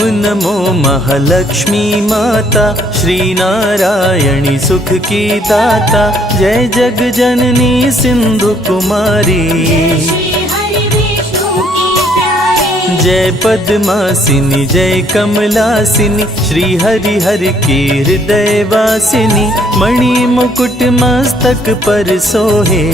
नमो महालक्ष्मी माता, श्री नारायणी सुख की दाता। जय जग जननी सिंधु कुमारी, जय पद्मासिनी जय कमलासिनी। श्री हरि हर की हृदय वासिनी, मणि मुकुट मस्तक पर सोहे।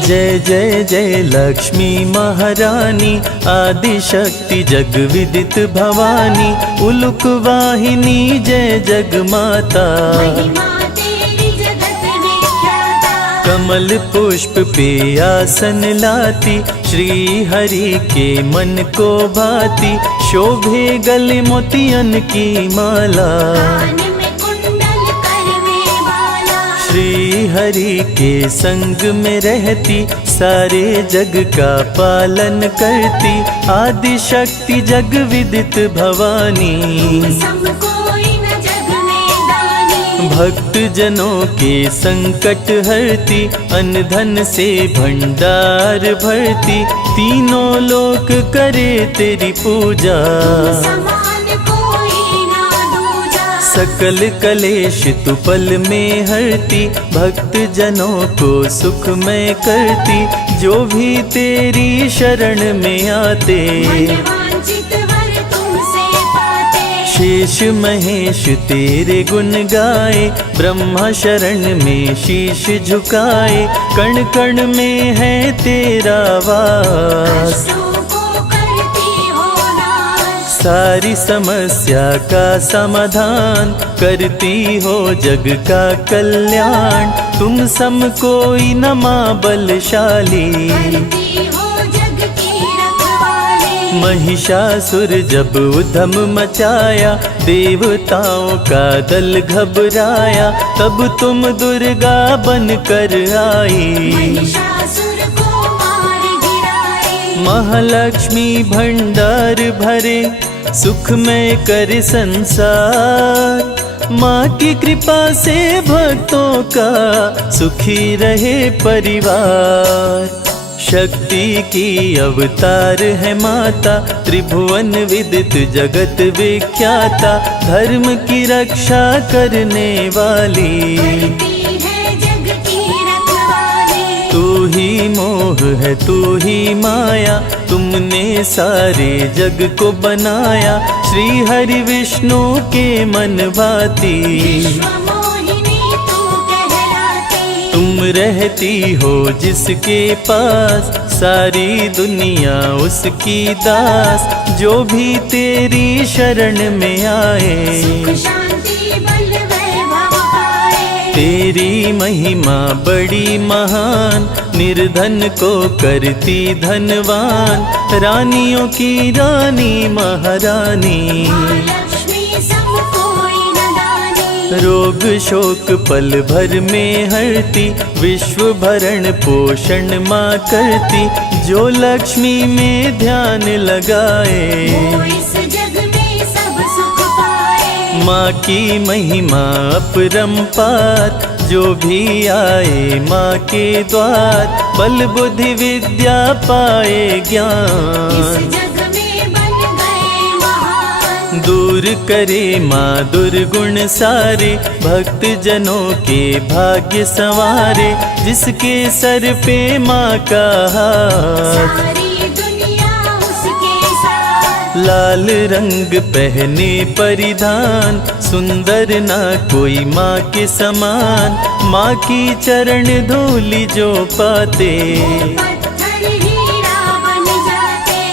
जय जय जय लक्ष्मी महारानी, आदि शक्ति जग विदित भवानी। उलुक वाहिनी जय जग माता, कमल पुष्प पे आसन लाती। श्री हरि के मन को भाती, शोभे गले मोतियन की माला। श्री हरि के संग में रहती, सारे जग का पालन करती। आदि शक्ति जग विदित भवानी, भक्त जनों के संकट हरती। अन्न धन से भंडार भरती, तीनों लोक करे तेरी पूजा। सकल कलेश तू पल में हरती, भक्त जनों को सुख में करती। जो भी तेरी शरण में आते, शेष महेश तेरे गुण गाए। ब्रह्मा शरण में शीश झुकाए, कण कण में है तेरा वास। सारी समस्या का समाधान, करती हो जग का कल्याण। तुम सम कोई न मां बलशाली, महिषासुर जब उधम मचाया। देवताओं का दल घबराया, तब तुम दुर्गा बन कर आई। महालक्ष्मी भंडार भरे, सुख में कर संसार। माँ की कृपा से भक्तों का सुखी रहे परिवार। शक्ति की अवतार है माता, त्रिभुवन विदित जगत विख्याता। धर्म की रक्षा करने वाली, तू ही मोह है तू ही माया। तुमने सारे जग को बनाया, श्री हरि विष्णु के मन भाती। तुम रहती हो जिसके पास, सारी दुनिया उसकी दास। जो भी तेरी शरण में आए, तेरी महिमा बड़ी महान। निर्धन को करती धनवान, रानियों की रानी महारानी। रोग शोक पल भर में हरती, विश्व भरण पोषण माँ करती। जो लक्ष्मी में ध्यान लगाए, माँ की महिमा अपरंपार। जो भी आए माँ के द्वार, बल बुद्धि विद्या पाए ज्ञान। दूर करे माँ दुर्गुण सारे, भक्त जनों के भाग्य संवारे। जिसके सर पे माँ का हाथ, लाल रंग पहने परिधान। सुंदर ना कोई माँ के समान, माँ की चरण धूलि जो पाते।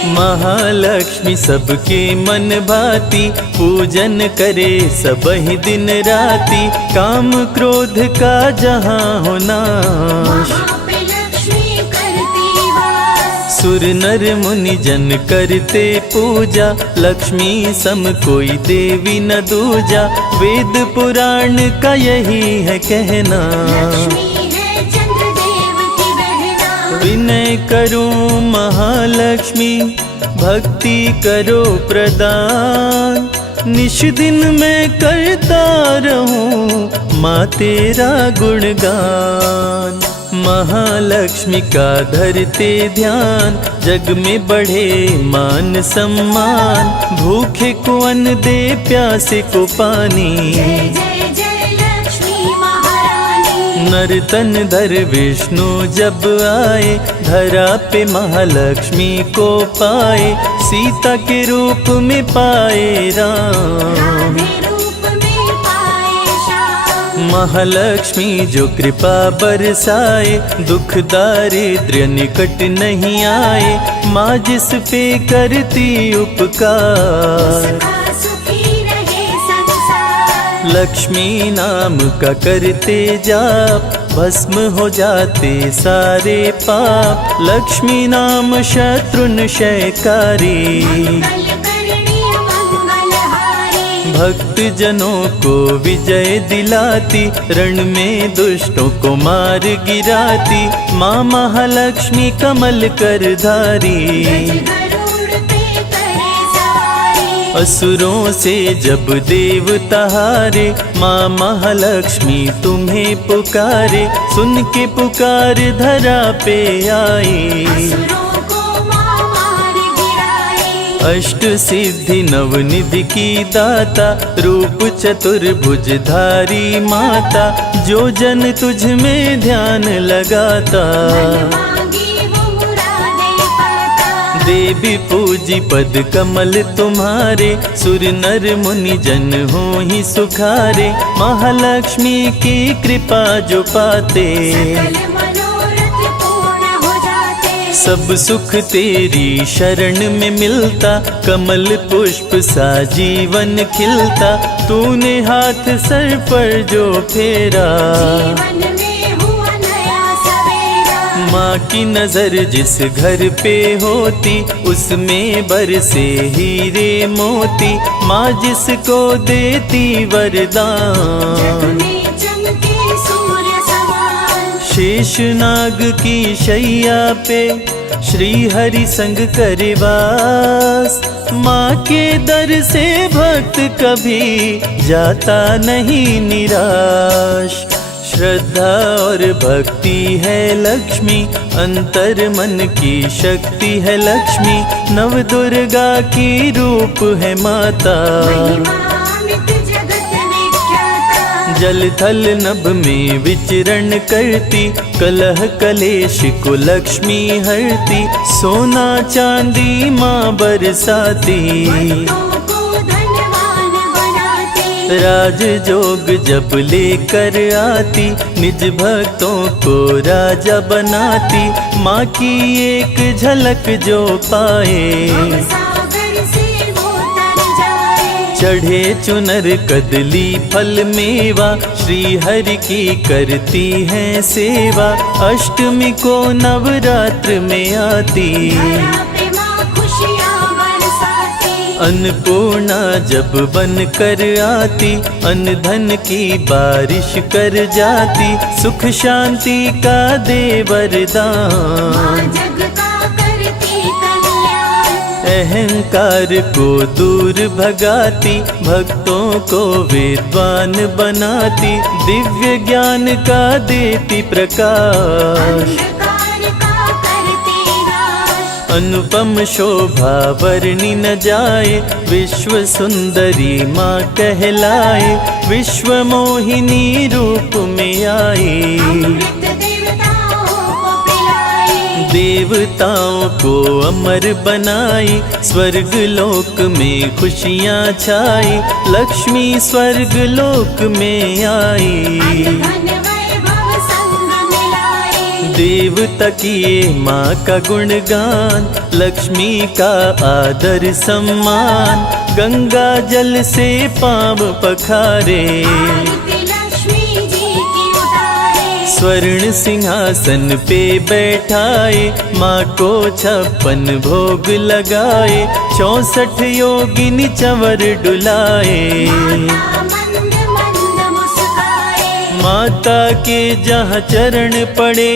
महालक्ष्मी सबके मन भाती, पूजन करे सब ही दिन राती। काम क्रोध का जहाँ हो नाश, सुर नर मुनि जन करते पूजा। लक्ष्मी सम कोई देवी न दूजा, वेद पुराण का यही है कहना। विनय करूं महालक्ष्मी, भक्ति करो प्रदान। निश दिन मैं करता रहूं माँ तेरा गुणगान। महालक्ष्मी का धरते ध्यान, जग में बढ़े मान सम्मान। भूखे को अन्न दे, प्यासे को पानी, जय जय जय लक्ष्मी महारानी। नर तन धर विष्णु जब आए, धरा पे महालक्ष्मी को पाए। सीता के रूप में पाए राम, राधे रूप में पाए श्याम। महालक्ष्मी जो कृपा बरसाए, दुख दारिद्र्य निकट नहीं आए। माँ जिस पे करती उपकार, उसका सुखी रहे संसार। लक्ष्मी नाम का करते जाप, भस्म हो जाते सारे पाप। लक्ष्मी नाम शत्रुनशयकारी, मंगलकरणी मंगलहारी। भक्त जनों को विजय दिलाती, रण में दुष्टों को मार गिराती। माँ महालक्ष्मी कमल कर धारी, गरुड़ पे करे सवारी। असुरों से जब देवता हारे, माँ महालक्ष्मी तुम्हें पुकारे। सुन के पुकार धरा पे आई, असुरों को माँ मार गिराई। अष्ट सिद्धि नवनिधि की दाता, रूप चतुर्भुज धारी माता। जो जन तुझ में ध्यान लगाता, मांगी वो मुरादें पाता। देवी पूजी पद कमल तुम्हारे। सुर नर मुनि जन हो ही सुखारे, महालक्ष्मी की कृपा जो पाते। सकल मनोरथ पूर्ण हो जाते। सब सुख तेरी शरण में मिलता, कमल पुष्प सा जीवन खिलता। तूने हाथ सर पर जो फेरा, जीवन में हुआ नया सवेरा। माँ की नजर जिस घर पे होती, उसमें बरसे हीरे मोती। माँ जिसको देती वरदान, जग में चमके सूर्य समान। शेष नाग की शैया पे श्री हरि संग करे वास। माँ के दर से भक्त कभी जाता नहीं निराश। श्रद्धा और भक्ति है लक्ष्मी, अंतर मन की शक्ति है लक्ष्मी। नव दुर्गा की रूप है माता, महिमा अमित जगत विख्याता। जल थल नभ में विचरण करती। कलह कलेश को लक्ष्मी हरती, सोना चांदी माँ बरसाती। भक्तों को धनवान बनाती। राज जोग जब लेकर आती, निज भक्तों को राजा बनाती। माँ की एक झलक जो पाए, सागर से वो तर जाए। चढ़े चुनर कदली फल मेवा। श्री हरि की करती है सेवा, अष्टमी को नवरात्र में आती। धरा पे माँ खुशियाँ बरसाती। अन्नपूर्णा जब बन कर आती, अन्न धन की बारिश कर जाती। सुख शांति का दे वरदान, माँ जग का करती कल्याण। अहंकार को दूर भगाती। भक्तों को विद्वान बनाती, दिव्य ज्ञान का देती प्रकाश। अंधकार का करती नाश। अनुपम शोभा वर्णि न जाए, विश्व सुंदरी माँ कहलाए। विश्व मोहिनी रूप में आई, अमृत देवताओं को पिलाई। देवताओं को अमर बनाई। स्वर्ग लोक में खुशियाँ छाई, लक्ष्मी स्वर्ग लोक में आई। धन वैभव संग मिलाई। देवता किए माँ का गुणगान, लक्ष्मी का आदर सम्मान। गंगा जल से पाँव पखारे, आरती लक्ष्मी जी की उतारे। स्वर्ण सिंहासन पे बैठाए। माँ को 56 भोग लगाए, 64 योगिनी चंवर डुलाए। माता मंद मंद मुस्काए। माता के जहाँ चरण पड़े,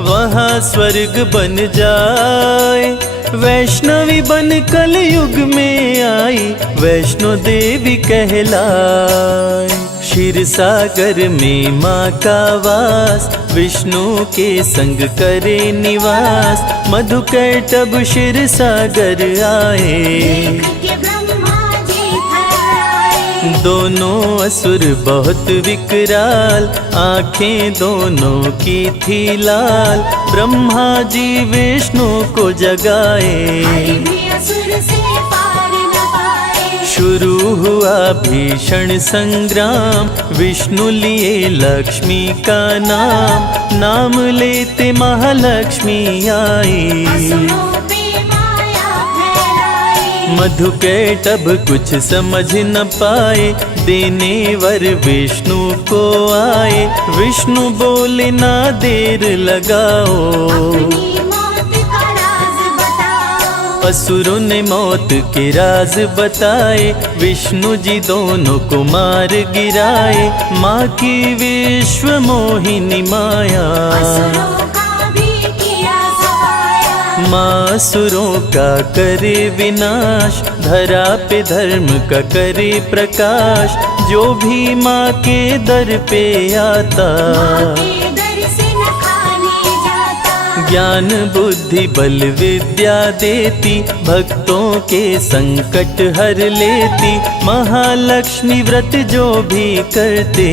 वहाँ स्वर्ग बन जाए। वैष्णवी बन कलयुग में आई, वैष्णो देवी कहलाए। क्षीर सागर में माँ का वास, विष्णु के संग करे निवास। मधुकैटभ क्षीर सागर आए, देख के ब्रह्मा जी थर्राए। दोनों असुर बहुत विकराल, आंखें दोनों की थी लाल। ब्रह्मा जी विष्णु को जगाए, हरि भी असुर से पार न पाए। शुरू हुआ भीषण संग्राम, विष्णु लिए लक्ष्मी का नाम। नाम लेते महालक्ष्मी आई, असुरों पे माया फैलाई। मधुकैटभ कुछ समझ न पाए, देने वर विष्णु को आए। विष्णु बोले ना देर लगाओ, अपनी मौत का राज बताओ। असुरों ने मौत के राज बताए। विष्णु जी दोनों को मार गिराए, माँ की विश्व मोहिनी माया। असुरों का भी किया सफाया। माँ असुरों का करे विनाश, धरा पे धर्म का करे प्रकाश। जो भी माँ के दर पे आता, माँ के दर से न खाली जाता। ज्ञान बुद्धि बल विद्या देती, भक्तों के संकट हर लेती। महालक्ष्मी व्रत जो भी करते,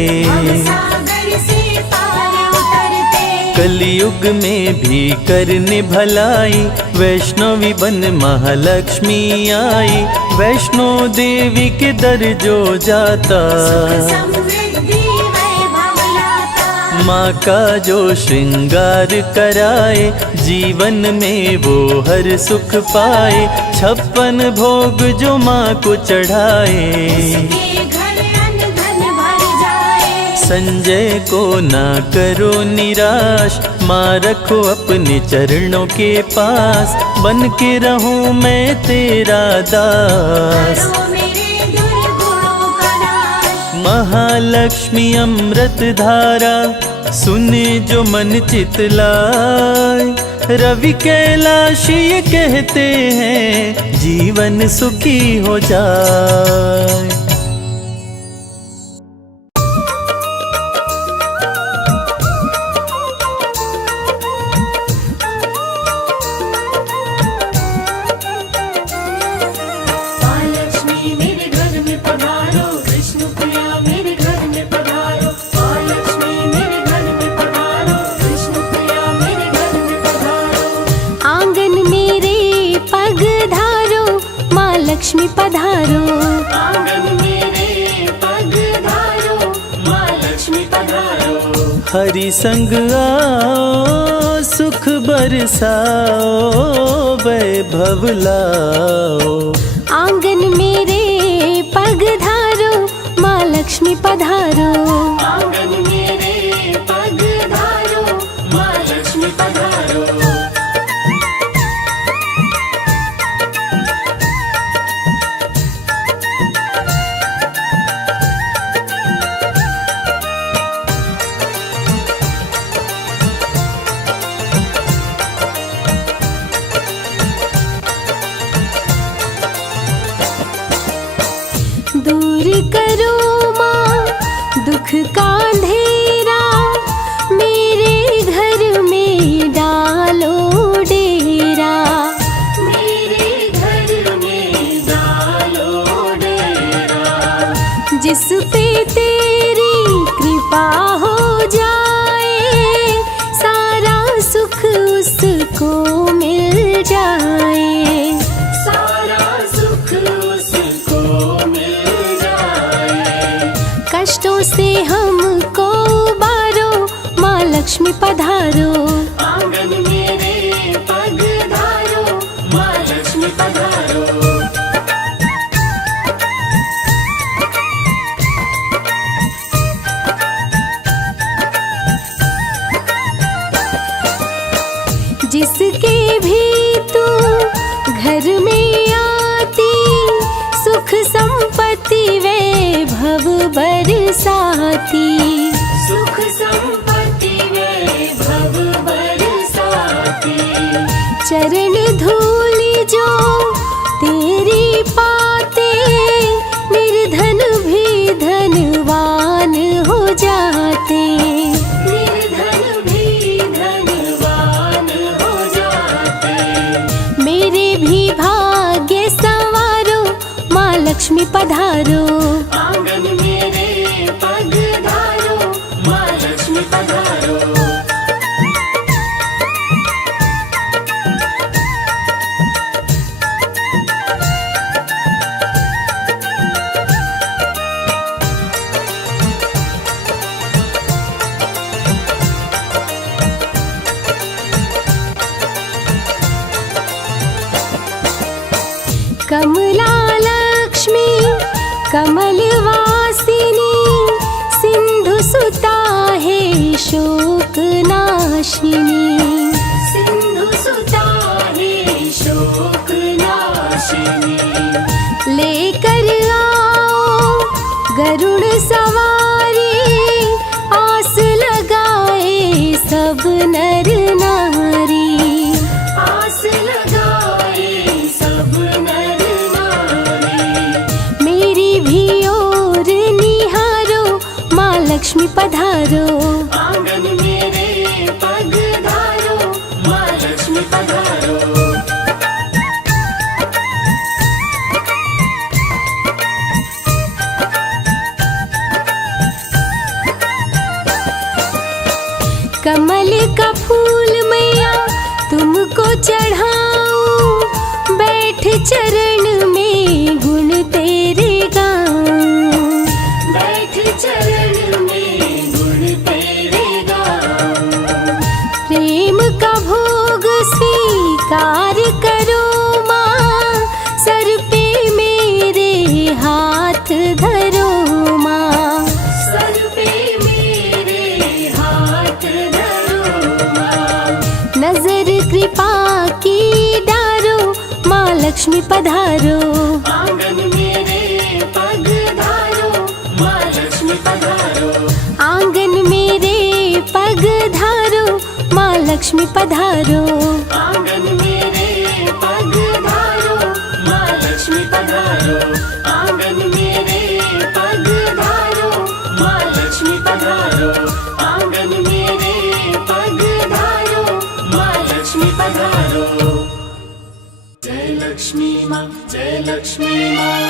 सागर से पार उतरते। कलयुग में भी करने भलाई। वैष्णवी बन महालक्ष्मी आई, वैष्णो देवी के दर जो जाता। समृद्धि वैभव लाता। माँ का जो श्रृंगार कराए, जीवन में वो हर सुख पाए। 56 भोग जो माँ को चढ़ाए, उसके घर अन्न धन भर जाए। संजय को ना करो निराश, माँ रखो अपने चरणों के पास। बन के रहूं मैं तेरा दास, करो मेरे दुर्गुणों का नाश। महालक्ष्मी अमृत धारा, सुने जो मन चितलाए। रवि कैलाशी ये कहते हैं, जीवन सुखी हो जाए। महालक्ष्मी मेरे घर में पधारो, विष्णु प्रिया मेरे घर में पधारो। महालक्ष्मी मेरे घर में पधारो, विष्णु प्रिया मेरे घर में पधारो। आंगन मेरे पग धारो, माँ लक्ष्मी पधारो। आंगन मेरे पग धारो, माँ लक्ष्मी पधारो। हरि संग आओ, सुख बरसाओ, वैभव लाओ। आंगन मेरे पग धारो, माँ लक्ष्मी पधारो। आंगन मेरे पग धारो, माँ लक्ष्मी पधारो। दूर करो माँ दुख का अंधेरा, मेरे घर में डालो डेरा। मेरे घर में डालो डेरा। जिस पे तेरी कृपा हो जाए, सारा सुख उसको मिल जाए। सारा सुख उसको मिल जाए। कष्टों से हमको उबारो, माँ लक्ष्मी पधारो। आंगन मेरे पग धारो, माँ लक्ष्मी पधारो। जिसके भी तू घर में आती, सुख संपत्ति वैभव बरसाती। सुख संपत्ति वैभव पधारो। कमला लक्ष्मी कमलवासिनी सिंधु सुता है शोक नाशिनी। सिंधु सुता है शोक नाशिनी। लेकर आओ गरुड़ सवारी आस लगाए सब नर नारी। आस लगाए सब नर नारी। मेरी भी ओर निहारो माँ लक्ष्मी पधारो। आंगन मेरे पग धारो, माँ लक्ष्मी पधारो। कमल का फूल मैया तुमको चढ़ाऊं, बैठ चरण में गुण तेरे गाऊं। बैठ चरण में गुण तेरे गाऊं। प्रेम का भोग स्वीकार करो माँ, सर पे मेरे हाथ धरो माँ। सर पे मेरे हाथ धरो माँ। नजर कृपा की डारो माँ लक्ष्मी पधारो। आंगन मेरे पग धारो, माँ लक्ष्मी पधारो। आंगन मेरे पग धारो माँ लक्ष्मी पधारो। आंगन मेरे पग धारो, माँ लक्ष्मी पधारो। आंगन मेरे पग धारो, माँ लक्ष्मी पधारो। आंगन मेरे पग धारो, माँ लक्ष्मी पधारो। जय लक्ष्मी माँ, जय लक्ष्मी माँ।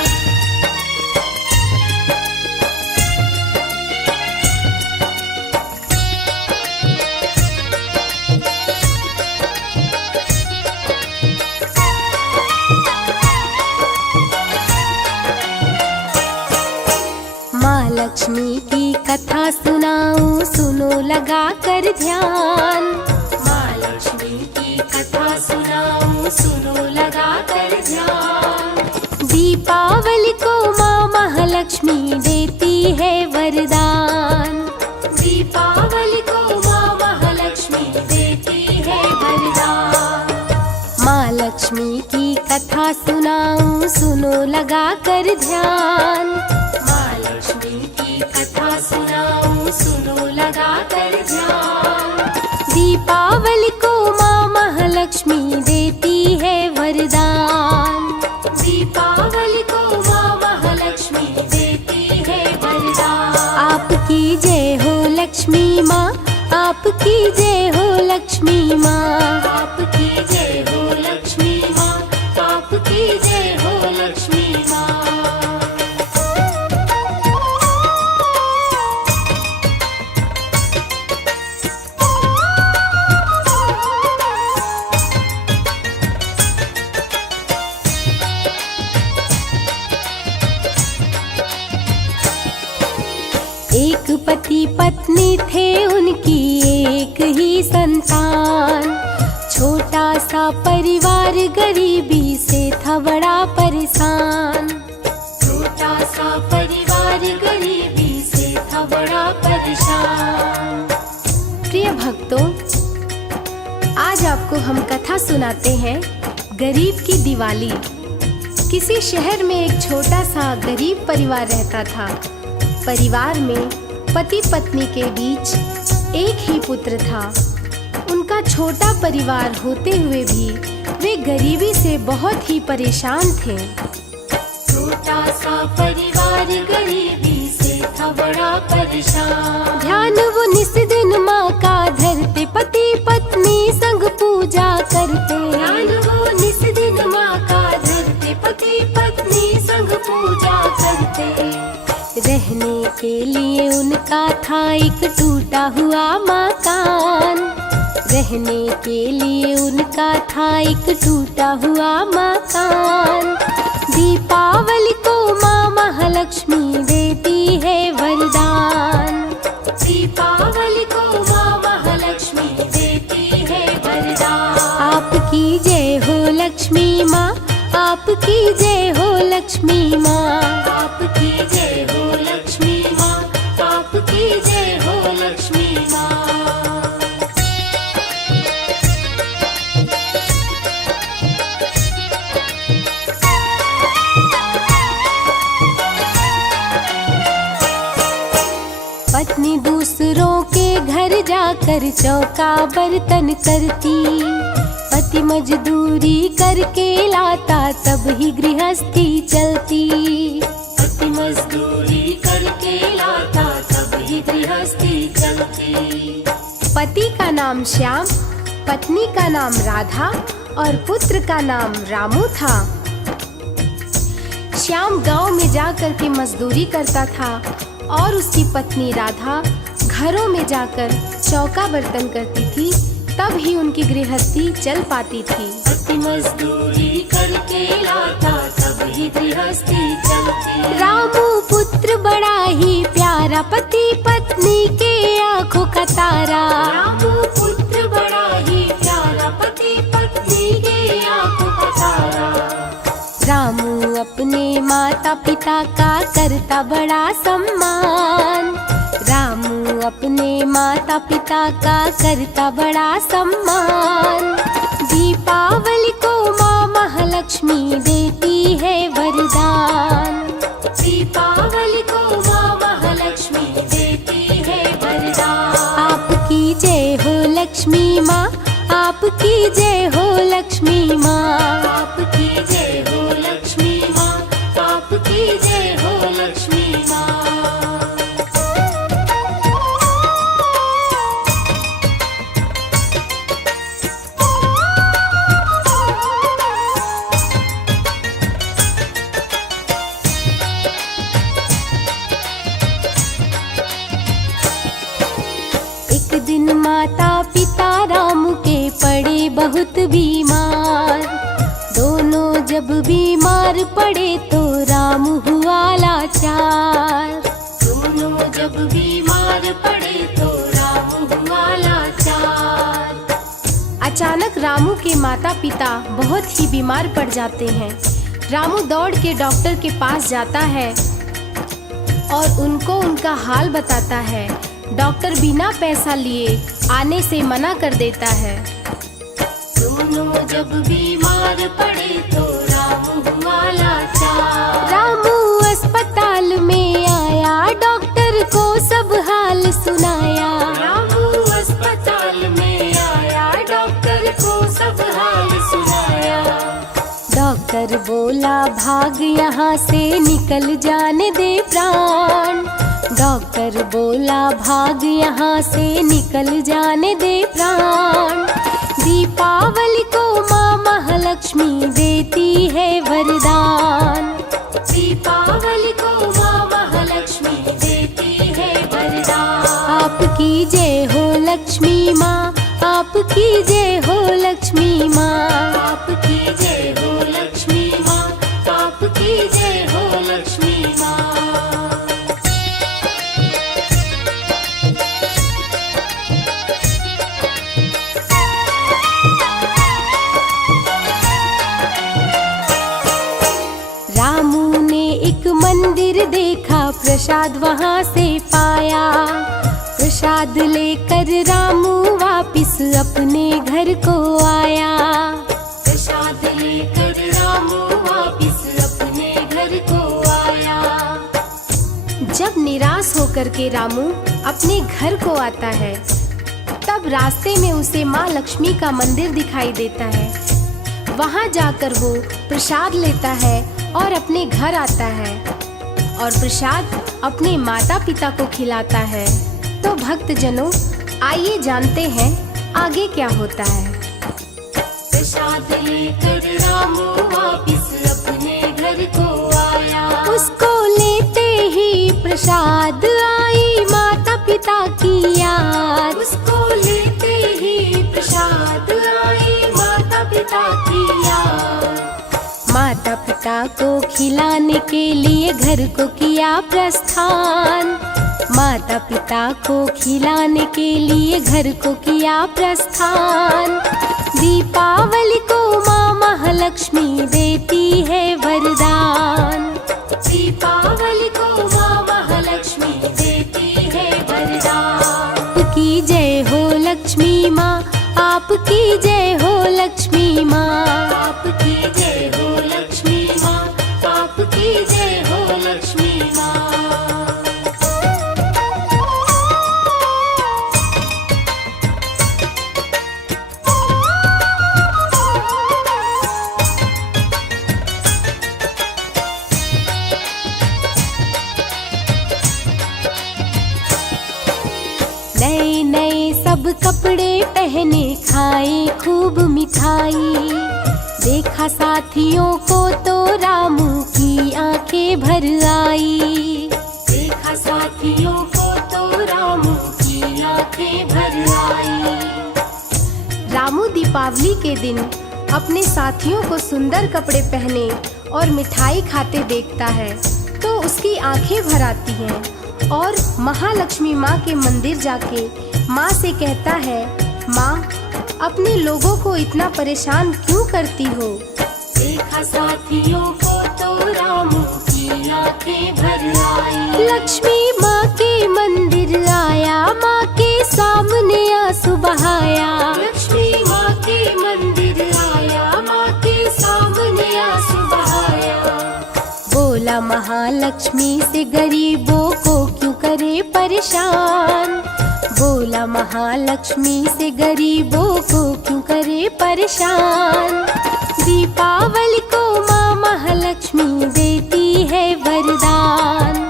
माँ लक्ष्मी की कथा सुनाऊं, सुनो लगा कर ध्यान। माँ लक्ष्मी की कथा सुनाऊं, सुनो लगा कर ध्यान। दीपावली को माँ महालक्ष्मी देती है वरदान। दीपावली को माँ महालक्ष्मी देती है वरदान। माँ लक्ष्मी की कथा सुनाऊं, सुनो लगा कर ध्यान। माँ लक्ष्मी की कथा सुनाऊं, सुनो लगा कर ध्यान। दीपावली को माँ महालक्ष्मी देती है वरदान। दीपावली को माँ महालक्ष्मी देती है वरदान। आपकी जय हो लक्ष्मी माँ, आपकी जय हो लक्ष्मी माँ। आपकी जय हो लक्ष्मी माँ, आपकी जय हो लक्ष्मी माँ। एक पति पत्नी थे उनकी एक ही संतान। छोटा सा परिवार गरीबी से था बड़ा परेशान। छोटा सा परिवार गरीबी से था बड़ा परेशान। प्रिय भक्तों, आज आपको हम कथा सुनाते हैं गरीब की दिवाली। किसी शहर में एक छोटा सा गरीब परिवार रहता था। परिवार में पति पत्नी के बीच एक ही पुत्र था। उनका छोटा परिवार होते हुए भी वे गरीबी से बहुत ही परेशान थे। छोटा सा परिवार गरीबी से था बड़ा परेशान। ध्यान वो निस दिन माँ का धरते, पति पत्नी संग पूजा करते। ध्यान वो निस दिन माँ का धरते, पति पत्नी संग पूजा करते। रहने के लिए उनका था एक टूटा हुआ मकान। रहने के लिए उनका था एक टूटा हुआ मकान। दीपावली को माँ महालक्ष्मी देती है वरदान। दीपावली को माँ महालक्ष्मी देती है वरदान। आपकी जय हो लक्ष्मी माँ, आपकी जय हो लक्ष्मी माँ, आपकी जय हो लक्ष्मी माँ, आपकी जय हो लक्ष्मी माँ। पत्नी दूसरों के घर जाकर चौका बर्तन करती। पति मजदूरी करके लाता तब ही गृहस्थी चलती। पति मजदूरी करके लाता तब ही गृहस्थी चलती। पति का नाम श्याम, पत्नी का नाम राधा और पुत्र का नाम रामू था। श्याम गांव में जाकर के मजदूरी करता था और उसकी पत्नी राधा घरों में जाकर चौका बर्तन करती थी, तब ही उनकी गृहस्थी चल पाती थी। पति मजदूरी करके लाता तब ही गृहस्थी चलती। रामू पुत्र बड़ा ही प्यारा, पति पत्नी के आंखों का तारा। रामू पुत्र बड़ा ही प्यारा, पति पत्नी के आंखों का तारा। रामू अपने माता पिता का करता बड़ा सम्मान। रामू अपने माता पिता का करता बड़ा सम्मान। दीपावली को माँ महालक्ष्मी देती है वरदान। दीपावली को माँ महालक्ष्मी देती है वरदान। आपकी जय हो लक्ष्मी माँ, आपकी जय हो लक्ष्मी माँ, आपकी जय हो लक्ष्मी माँ, आपकी जय हो लक्ष्मी माँ। एक दिन माता पिता रामू के पड़े बहुत बीमार। दोनों जब बीमार पड़े तो रामू हुआ लाचार। दोनों जब बीमार पड़े तो रामू हुआ लाचार। अचानक रामू के माता पिता बहुत ही बीमार पड़ जाते हैं। रामू दौड़ के डॉक्टर के पास जाता है और उनको उनका हाल बताता है। डॉक्टर बिना पैसा लिए आने से मना कर देता है। दोनों जब बीमार पड़े तो रामू हुआ लाचार। रामू अस्पताल में आया, डॉक्टर को सब हाल सुनाया। रामू अस्पताल में आया, डॉक्टर को सब हाल सुनाया। डॉक्टर बोला भाग यहाँ से, निकल जाने दे प्राण। डॉक्टर बोला भाग यहाँ से, निकल जाने दे प्राण। दीपावली को माँ महालक्ष्मी देती है वरदान। दीपावली को माँ महालक्ष्मी देती है वरदान। आपकी जय हो लक्ष्मी माँ, आपकी जय हो लक्ष्मी माँ, आपकी जय हो लक्ष्मी माँ, आपकी जय हो लक्ष्मी माँ। रामू ने एक मंदिर देखा, प्रसाद वहाँ से पाया। प्रसाद लेकर रामू वापिस अपने घर को आया। प्रसाद लेकर रामू वापिस अपने घर को आया। जब निराश होकर के रामू अपने घर को आता है, तब रास्ते में उसे माँ लक्ष्मी का मंदिर दिखाई देता है। वहाँ जाकर वो प्रसाद लेता है और अपने घर आता है और प्रसाद अपने माता पिता को खिलाता है। तो भक्तजनों, आइए जानते हैं आगे क्या होता है। प्रसाद लेकर रामू वापिस अपने घर को आया। उसको लेते ही प्रसाद आई माता पिता पिता की याद। उसको लेते ही प्रसाद आई माता पिता की याद। माता पिता को खिलाने के लिए घर को किया प्रस्थान। माता पिता को खिलाने के लिए घर को किया प्रस्थान। दीपावली को माँ महालक्ष्मी देती है वरदान। दीपावली को माँ महालक्ष्मी देती है वरदान। आपकी जय हो लक्ष्मी माँ, आपकी जय हो लक्ष्मी माँ। आपकी जय हो लक्ष्मी माँ, आपकी जय हो लक्ष्मी माँ। नए नए सब कपड़े पहने, खाए खूब मिठाई। देखा साथियों को तो रामू की आंखें भर आई। देखा साथियों को तो रामू की आंखें भर आई। रामू दीपावली के दिन अपने साथियों को सुंदर कपड़े पहने और मिठाई खाते देखता है तो उसकी आंखें भर आती हैं और महालक्ष्मी माँ के मंदिर जाके माँ से कहता है, माँ अपने लोगों को इतना परेशान क्यों करती हो। देखा साथियों को तो रामू की आंखें भर आई। लक्ष्मी माँ के मंदिर आया, माँ के सामने आंसू बहाया। लक्ष्मी माँ के मंदिर आया, माँ के सामने आंसू बहाया। बोला महालक्ष्मी से गरीबों को क्यों करे परेशान। बोला महालक्ष्मी से गरीबों को क्यों करे परेशान। दीपावली को माँ महालक्ष्मी देती है वरदान।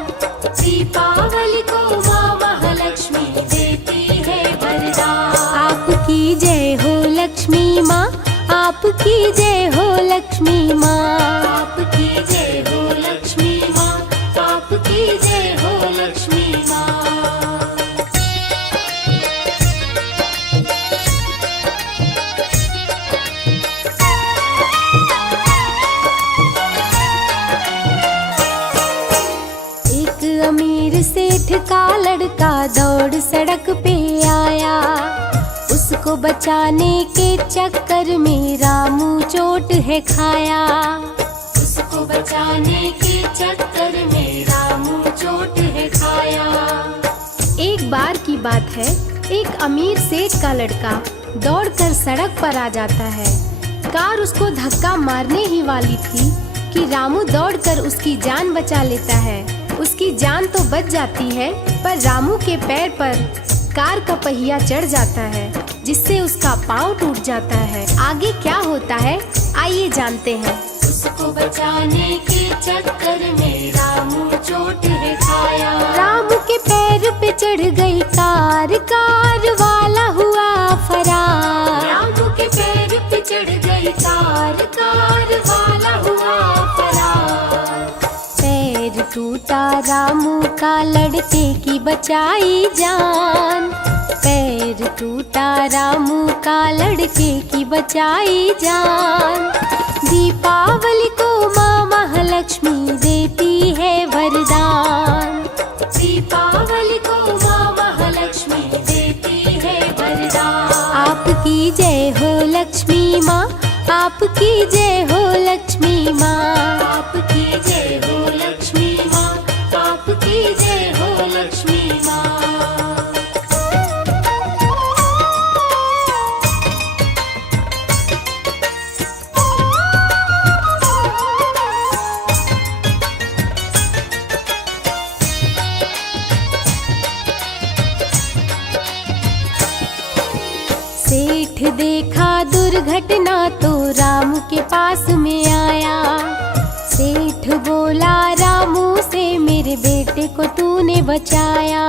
दीपावली को माँ महालक्ष्मी देती है वरदान। आपकी जय हो लक्ष्मी माँ, आपकी जय हो लक्ष्मी माँ। आपकी जय हो लक्ष्मी माँ, आपकी जय हो लक्ष्मी माँ। अमीर सेठ का लड़का दौड़ सड़क पे आया। उसको बचाने के चक्कर में रामू चोट है खाया। उसको बचाने के चक्कर में रामू चोट है खाया। एक बार की बात है, एक अमीर सेठ का लड़का दौड़कर सड़क पर आ जाता है। कार उसको धक्का मारने ही वाली थी कि रामू दौड़कर उसकी जान बचा लेता है। उसकी जान तो बच जाती है पर रामू के पैर पर कार का पहिया चढ़ जाता है जिससे उसका पाँव टूट जाता है। आगे क्या होता है आइए जानते हैं। उसको बचाने के चक्कर में रामू चोट है खाया। रामू के पैर पे चढ़ गई कार, कार वाला हुआ फरार। रामू के पैर पे चढ़ गई कार, कार वाला हुआ फरार। पैर टूटा रामू का, लड़के की बचाई जान। पैर टूटा रामू का, लड़के की बचाई जान। दीपावली को माँ महालक्ष्मी देती है वरदान। दीपावली को माँ महालक्ष्मी देती है वरदान। आपकी जय हो लक्ष्मी माँ, आपकी जय हो लक्ष्मी माँ। आपकी जय हो लक्ष्मी माँ, आपकी जय हो लक्ष्मी माँ। सेठ देखा दुर्घटना तो रामू के पास में आया। सेठ बोला रामू से, मेरे बेटे को तूने बचाया।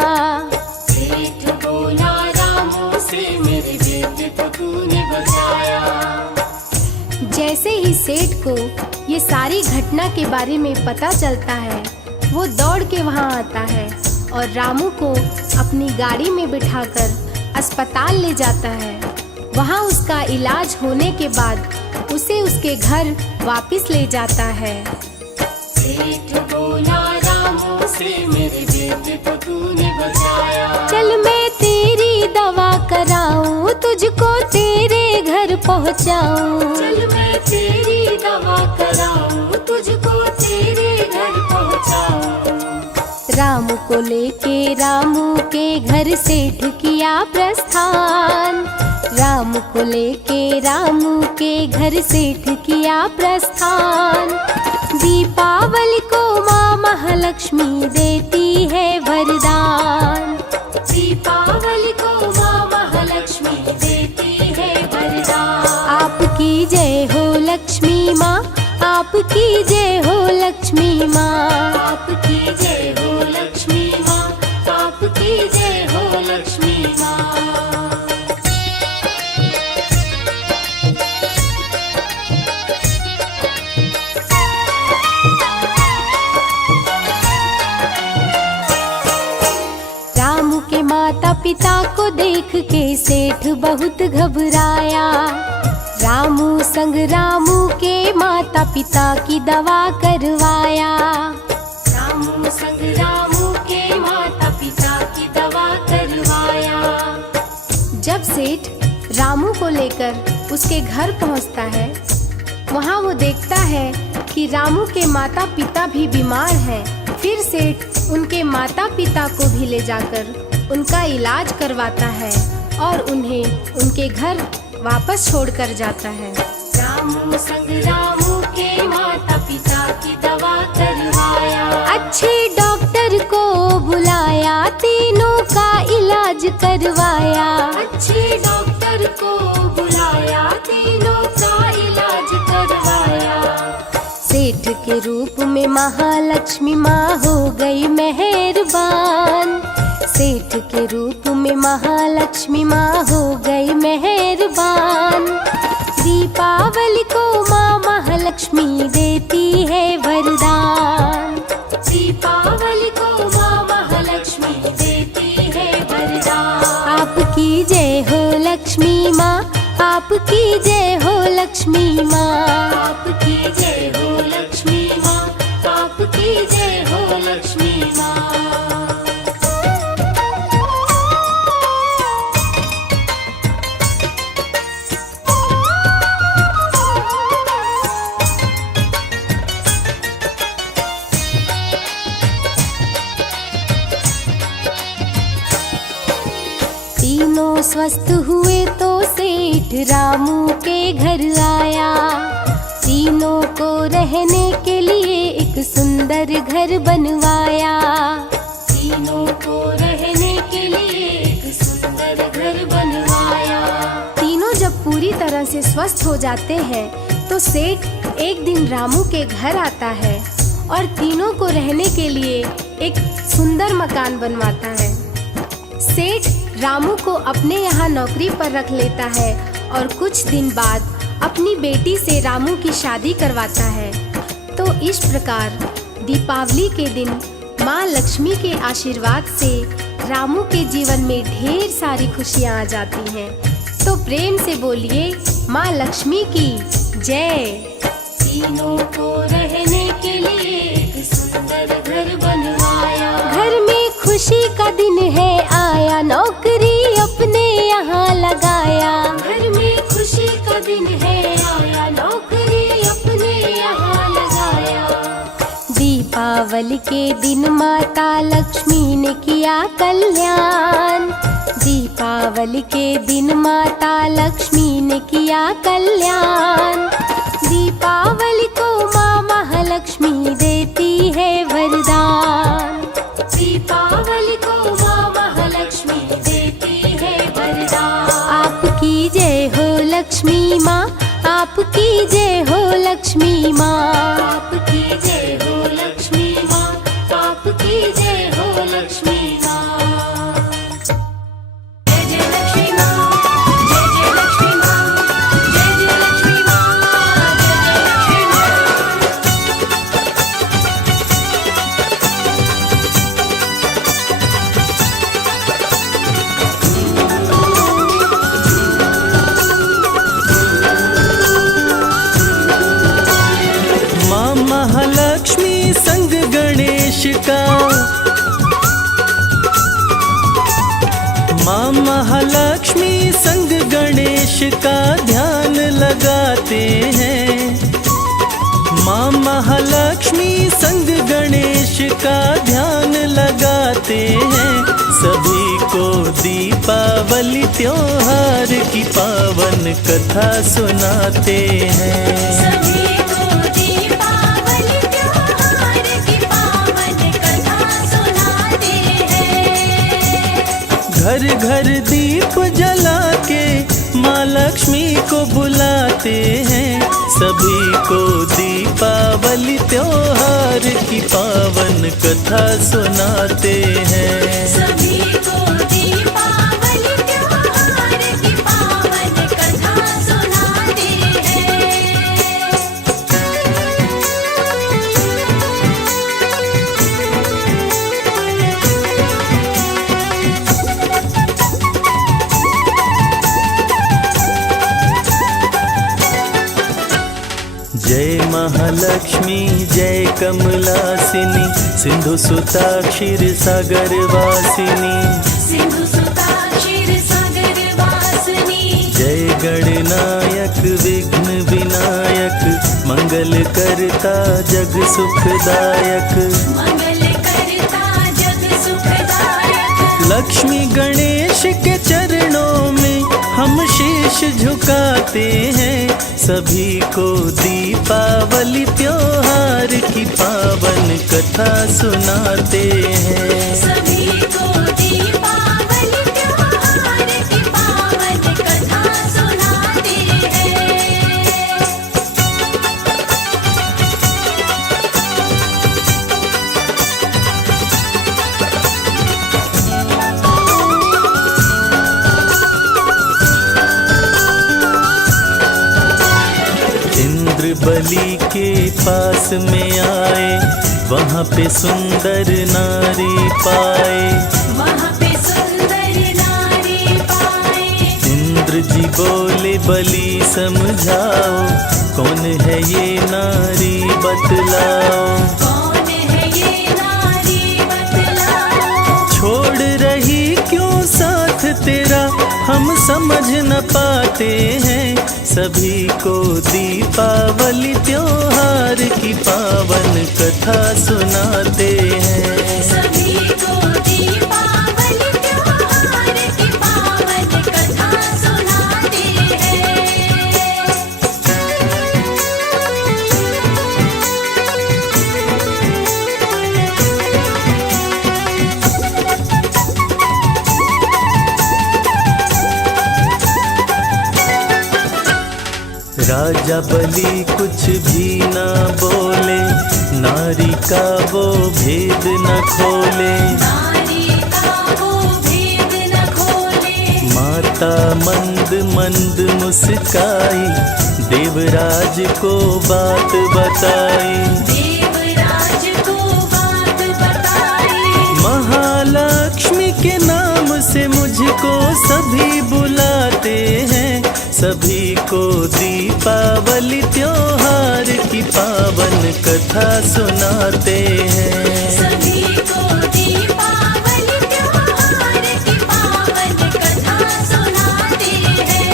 सेठ बोला रामू से, मेरे बेटे को तूने बचाया। जैसे ही सेठ को ये सारी घटना के बारे में पता चलता है वो दौड़ के वहाँ आता है और रामू को अपनी गाड़ी में बिठाकर अस्पताल ले जाता है। वहाँ उसका इलाज होने के बाद उसे उसके घर वापस ले जाता है। सेठ बोला रामू से, मेरे बेटे को तूने बचाया। चल मैं तेरी दवा कराऊं, तुझको तेरे घर पहुंचाऊं। चल मैं तेरी दवा कराऊं, तुझको तेरे घर पहुंचाऊं। रामू को लेके रामू के घर सेठ किया प्रस्थान। रामू को लेके रामू के घर सेठ किया प्रस्थान। दीपावली को माँ महालक्ष्मी देती है वरदान। दीपावली को माँ महालक्ष्मी देती है वरदान। आपकी जय हो लक्ष्मी माँ, आपकी जय हो लक्ष्मी माँ। आपकी जय हो लक्ष्मी माँ, आपकी जय हो लक्ष्मी माँ। रामू के माता पिता को देख के सेठ बहुत घबराया। रामू संग रामू के माता पिता की दवा करवाया। रामू संग रामू के माता पिता की दवा करवाया। जब सेठ रामू को लेकर उसके घर पहुंचता है, वहां वो देखता है कि रामू के माता पिता भी बीमार हैं। फिर सेठ उनके माता पिता को भी ले जाकर उनका इलाज करवाता है और उन्हें उनके घर वापस छोड़कर जाता है। रामू संग रामू के माता पिता की दवा करवाया। अच्छे डॉक्टर को बुलाया, तीनों का इलाज करवाया। अच्छे डॉक्टर को बुलाया, तीनों का इलाज करवाया। सेठ के रूप में महालक्ष्मी माँ हो गई मेहरबान। सेठ के रूप में महालक्ष्मी माँ हो गई मेहरबान। दीपावली को माँ महालक्ष्मी देती है वरदान। दीपावली को माँ महालक्ष्मी देती है वरदान। आपकी जय हो लक्ष्मी माँ, आपकी जय हो लक्ष्मी माँ। आपकी जय हो लक्ष्मी माँ, आपकी जय हो लक्ष्मी माँ। तीनों स्वस्थ हुए तो सेठ रामू के घर आया। तीनों को रहने के लिए एक सुंदर घर बनवाया। तीनों को रहने के लिए एक सुंदर घर बनवाया। तीनों जब पूरी तरह से स्वस्थ हो जाते हैं तो सेठ एक दिन रामू के घर आता है और तीनों को रहने के लिए एक सुंदर मकान बनवाता है। सेठ रामू को अपने यहाँ नौकरी पर रख लेता है और कुछ दिन बाद अपनी बेटी से रामू की शादी करवाता है। तो इस प्रकार दीपावली के दिन माँ लक्ष्मी के आशीर्वाद से रामू के जीवन में ढेर सारी खुशियाँ आ जाती हैं। तो प्रेम से बोलिए माँ लक्ष्मी की जय। तीनों को रहने के लिए एक सुंदर घर बनवाया। घर में खुशी का दिन है आया, नौकरी अपने यहाँ लगाया। घर में खुशी का दिन है आया, नौकरी अपने यहाँ लगाया। दीपावली के दिन माता लक्ष्मी ने किया कल्याण। दीपावली के दिन माता लक्ष्मी ने किया कल्याण। दीपावली को माँ महालक्ष्मी देती है वरदान। दीपावली को माँ महालक्ष्मी देती है वरदान। आपकी जय हो लक्ष्मी माँ, आपकी जय हो लक्ष्मी माँ। आपकी जय हो लक्ष्मी माँ, आपकी जय हो लक्ष्मी माँ। जय जय लक्ष्मी माँ, जय जय लक्ष्मी माँ, जय जय लक्ष्मी माँ, जय जय लक्ष्मी माँ। सुनाते हैं। माँ महालक्ष्मी संग गणेश का ध्यान लगाते हैं। सभी को दीपावली त्योहार की पावन कथा सुनाते हैं। सभी को दीपावली त्योहार की पावन कथा सुनाते हैं। घर घर दीप जला के माँ लक्ष्मी को बुलाते हैं। सभी को दीपावली त्योहार की पावन कथा सुनाते हैं। सभी को दीपावली त्योहार की पावन कथा सुनाते हैं। जय महालक्ष्मी जय कमलासिनी, सिंधु सुता क्षीर सागर वासिनी। सिंधु सुता क्षीर सागर वासिनी। जय गणनायक विघ्न विनायक, मंगल करता जग सुखदायक। मंगल करता जग सुखदायक। लक्ष्मी गणेश के चरणों में हम शीश झुकाते हैं। सभी को दीपावली त्योहार की पावन कथा सुनाते हैं। सभी को दीपावली त्योहार की पावन कथा सुनाते हैं। इंद्र बलि के पास में आए, वहाँ पे सुंदर नारी पाए। वहाँ पे सुंदर नारी पाए। इंद्र जी बोले बलि समझाओ, कौन है ये नारी बतलाओ। कौन है ये नारी बतलाओ। छोड़ रही क्यों साथ तेरा, हम समझ न पाते हैं। सभी को दीपावली त्योहार की पावन कथा सुनाते हैं। सभी को दीपावली त्योहार की पावन कथा सुनाते हैं। राजा बलि कुछ भी ना बोले, नारी का वो भेद न खोले। नारी का वो भेद न खोले। माता मंद मंद मुस्काई, देवराज को बात बताई। देवराज को बात बताई। महालक्ष्मी के नाम से मुझको सभी बुलाते हैं। सभी को दीपावली त्योहार की पावन कथा सुनाते हैं। सभी को दीपावली त्योहार की पावन कथा सुनाते हैं।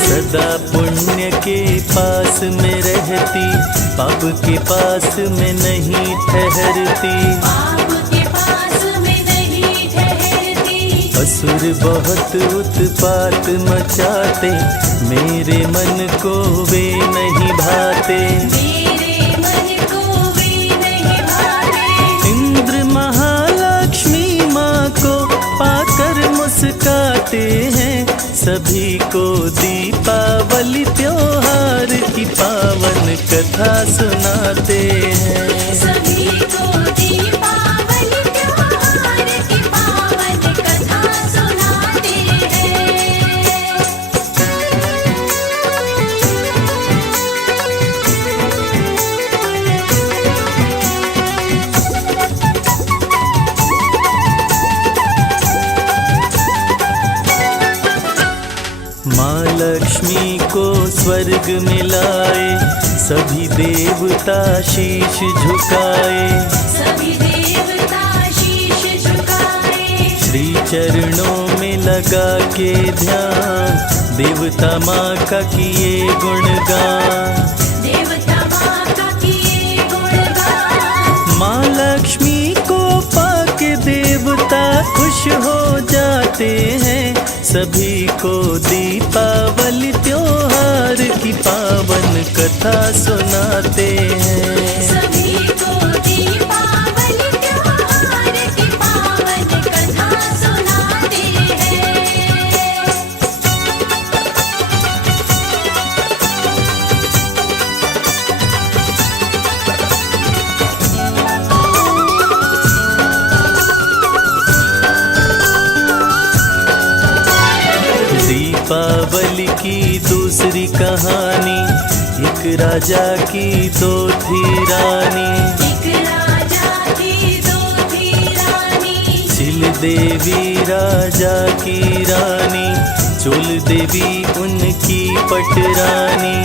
सदा पुण्य के पास में रहती, पाप के पास में नहीं ठहरती। पाप के पास में नहीं ठहरती। असुर बहुत उत्पात मचाते, मेरे मन को वे नहीं भाते। मेरे मन को वे नहीं भाते। इंद्र महालक्ष्मी माँ को पाकर मुस्काते हैं। सभी को दीपावली त्योहार की पावन कथा सुनाते हैं। सभी को दीपावली त्योहार की पावन कथा सुनाते हैं। माँ लक्ष्मी को स्वर्ग में लाए, सभी देवता शीश झुकाए। सभी देवता शीश झुकाए। श्री चरणों में लगा के ध्यान, देवता माँ का किए गुणगान। देवता माँ का किए गुणगान। माँ लक्ष्मी को पाके देवता खुश हो जाते हैं, सभी को दीपावली त्योहार की पावन कथा सुनाते हैं। सभी को दीपावली त्योहार की पावन कथा सुनाते हैं। दीपावली की दूसरी कहानी, एक राजा की दो थी रानी। एक राजा की दो थी रानी। चिल देवी राजा की रानी, चुल देवी उनकी पटरानी।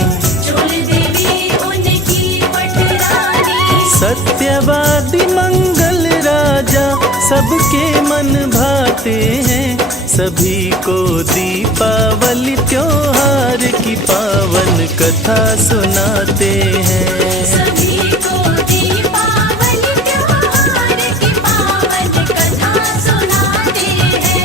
चुल देवी उनकी पटरानी। सत्यवादी मंगल राजा सबके मन भाते हैं, सभी को दीपावली त्योहार की पावन कथा सुनाते हैं। सभी को दीपावली त्योहार की पावन कथा सुनाते हैं।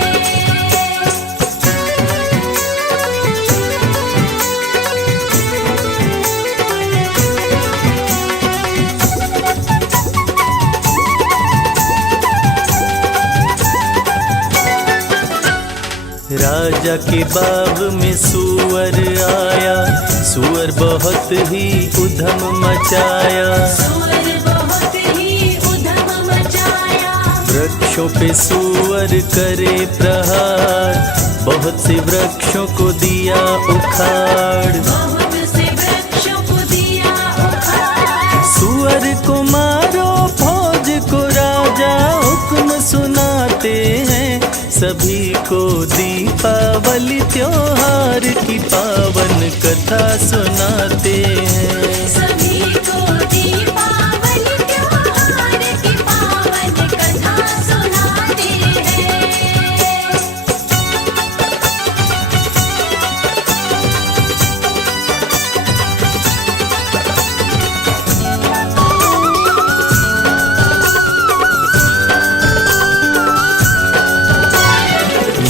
राजा के बाग में सूअर आया, सूअर बहुत ही उधम मचाया। सूअर बहुत ही उधम मचाया। वृक्षों पे सूअर करे प्रहार, बहुत से वृक्षों को दिया उखाड़। बहुत से वृक्षों को दिया उखाड़। सूअर को मारो फौज को राजा हुक्म सुनाते हैं, सभी को दीपावली त्योहार की पावन कथा सुनाते हैं। सभी को दीपावली त्योहार की पावन कथा सुनाते हैं।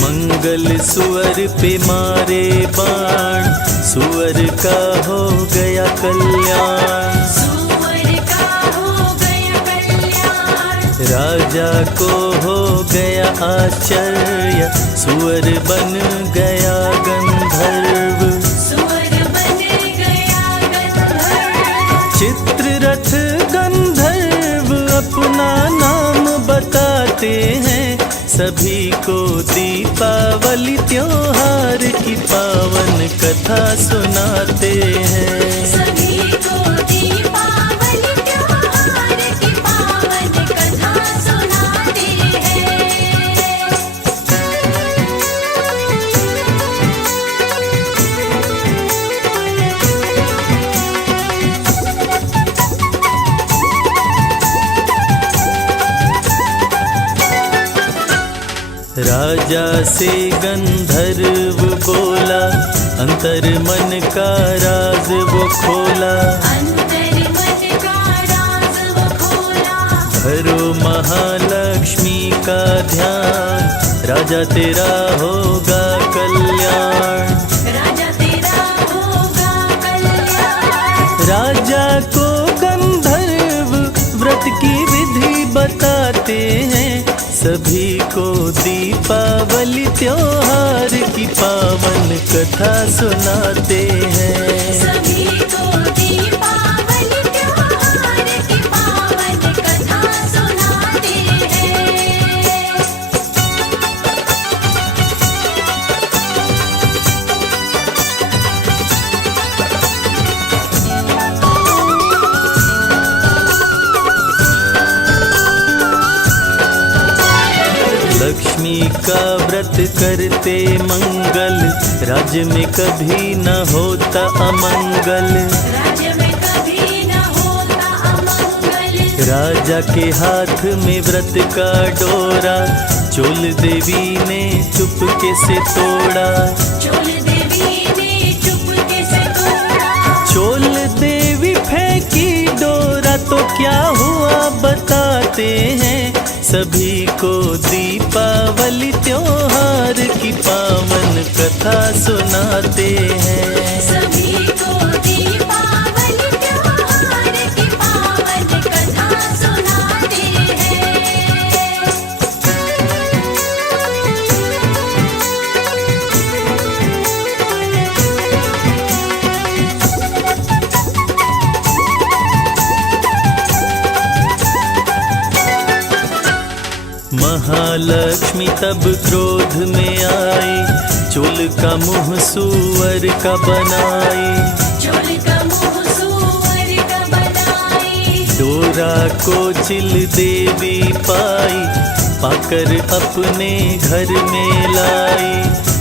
मंगल सुअर पे मारे बाण, सुअर का हो गया कल्याण। सूअर का हो गया कल्याण। राजा को हो गया आश्चर्य, सुअर बन गया गंधर्व। सूअर बन गया गंधर्व। चित्ररथ गंधर्व अपना नाम बताते हैं, सभी को दीपावली त्योहार की पावन कथा सुनाते हैं। सभी को दीपावली त्योहार की पावन कथा सुनाते हैं। राजा से गंधर्व बोला, अंतर मन का राज वो खोला। अंतर मन का राज वो खोला। धरो महालक्ष्मी का ध्यान, राजा तेरा होगा कल्याण। राजा तेरा होगा कल्याण। राजा को गंधर्व व्रत की विधि बताते हैं, सभी को दीपावली त्योहार की पावन कथा सुनाते हैं। सभी को दीपावली त्योहार की पावन कथा सुनाते हैं। लक्ष्मी का व्रत करते मंगल, राज्य में कभी न होता अमंगल, राज्य में कभी न होता अमंगल। राजा के हाथ में व्रत का डोरा चोल देवी ने चुपके से तोड़ा, चोल देवी ने चुपके से तोड़ा। चोल देवी फेंकी डोरा तो क्या हुआ बताते हैं, सभी को दीपावली त्योहार की पावन कथा सुनाते हैं। सभी को दीपावली त्योहार की पावन कथा सुनाते हैं। महालक्ष्मी तब क्रोध में आई, चोल का मुंह सूअर का बनाई, चोल का मुंह सूअर का बनाई। डोरा को चिल देवी पाई, पाकर अपने घर में लाई,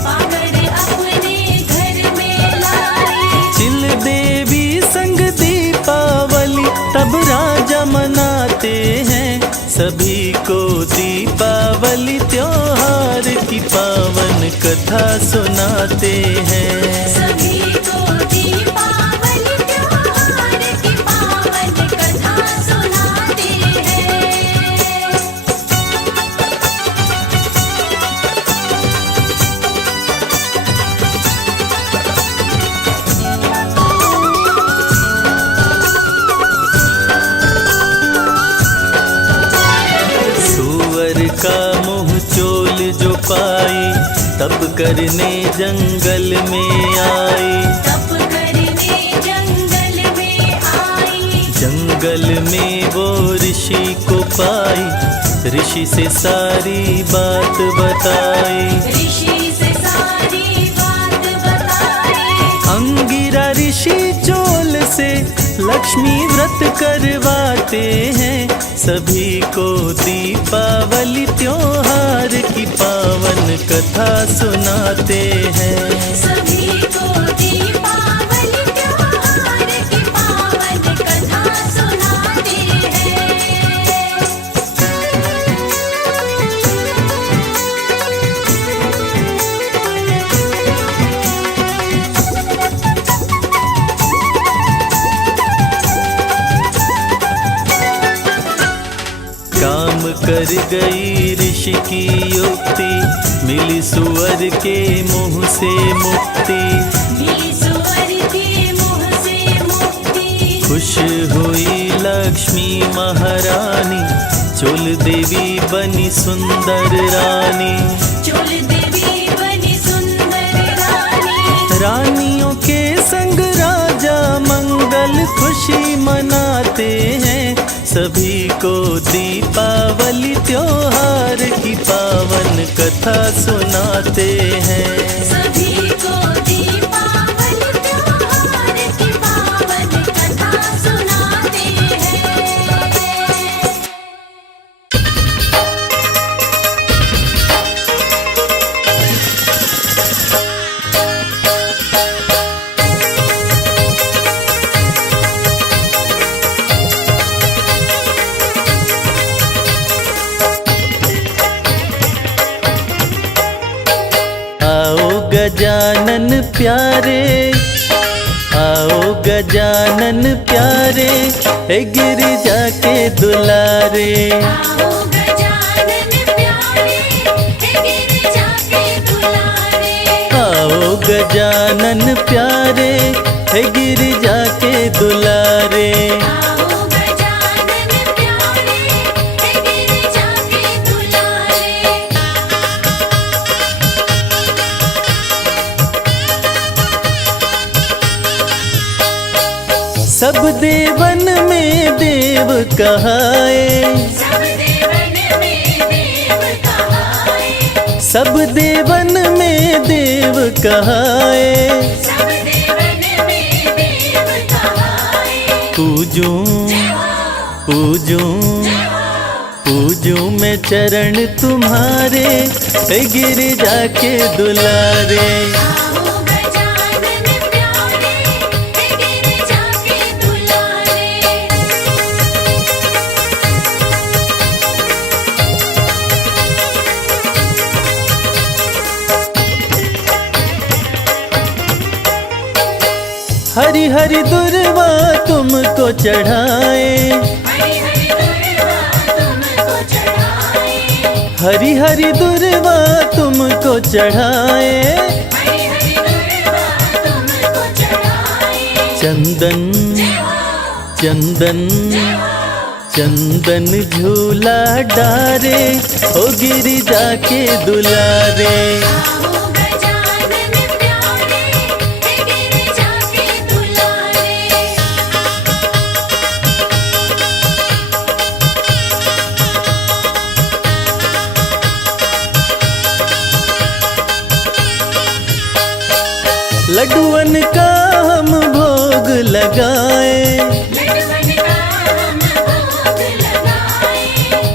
पाकर अपने घर में लाई। चिल देवी संग दीपावली तब राजा मनाते हैं, सभी को दीपावली त्योहार की पावन कथा सुनाते हैं। सभी को दीपावली त्योहार की पावन कथा सुनाते हैं। सूअर का मुंह चोल जो पाई, तब करने जंगल में आई, तप करने जंगल में आई। जंगल में वो ऋषि को पाई, ऋषि से सारी बात बताई, ऋषि से सारी बात बताई। अंगिरा ऋषि चोल से लक्ष्मी व्रत करवाते हैं, सभी को दीपावली त्योहार की पावन कथा सुनाते हैं। सभी को दीपावली त्योहार की पावन कथा सुनाते हैं। काम कर गई ऋषि की युक्ति, मिली सुअर के मुंह से मुक्ति, मिली सुअर के मुंह से मुक्ति। खुश हुई लक्ष्मी महारानी, चोल देवी बनी सुंदर रानी, चोल देवी बनी सुंदर रानी। रानियों के संग राजा मंगल खुशी मनाते हैं, सभी को दीपावली त्योहार की पावन कथा सुनाते हैं। सभी को दीपावली त्योहार की पावन कथा सुनाते हैं। गजानन प्यारे, आओ गजानन प्यारे, हे गिरिजा के दुलारे। आओ गजानन प्यारे, हे गिरिजा के दुलारे। आओ गजानन प्यारे, हे गिरिजा के दुलारे। आओ गजानन प्यारे, हे गिरिजा के दुलारे। सब देवन में देव कहाए, सब देवन में देव कहाए। सब देवन में देव कहाए। सब देवन में देव कहाए। पूजूं पूजूं पूजूं मैं चरण तुम्हारे, हे गिरिजा के दुलारे। आओ हरी हरी दुर्वा तुमको चढ़ाए, हरी हरी दुर्वा तुमको चढ़ाए। चंदन चंदन चंदन झूला डारे, ओ गिरिजा के दुलारे। लड्डुअन का हम भोग लगाए,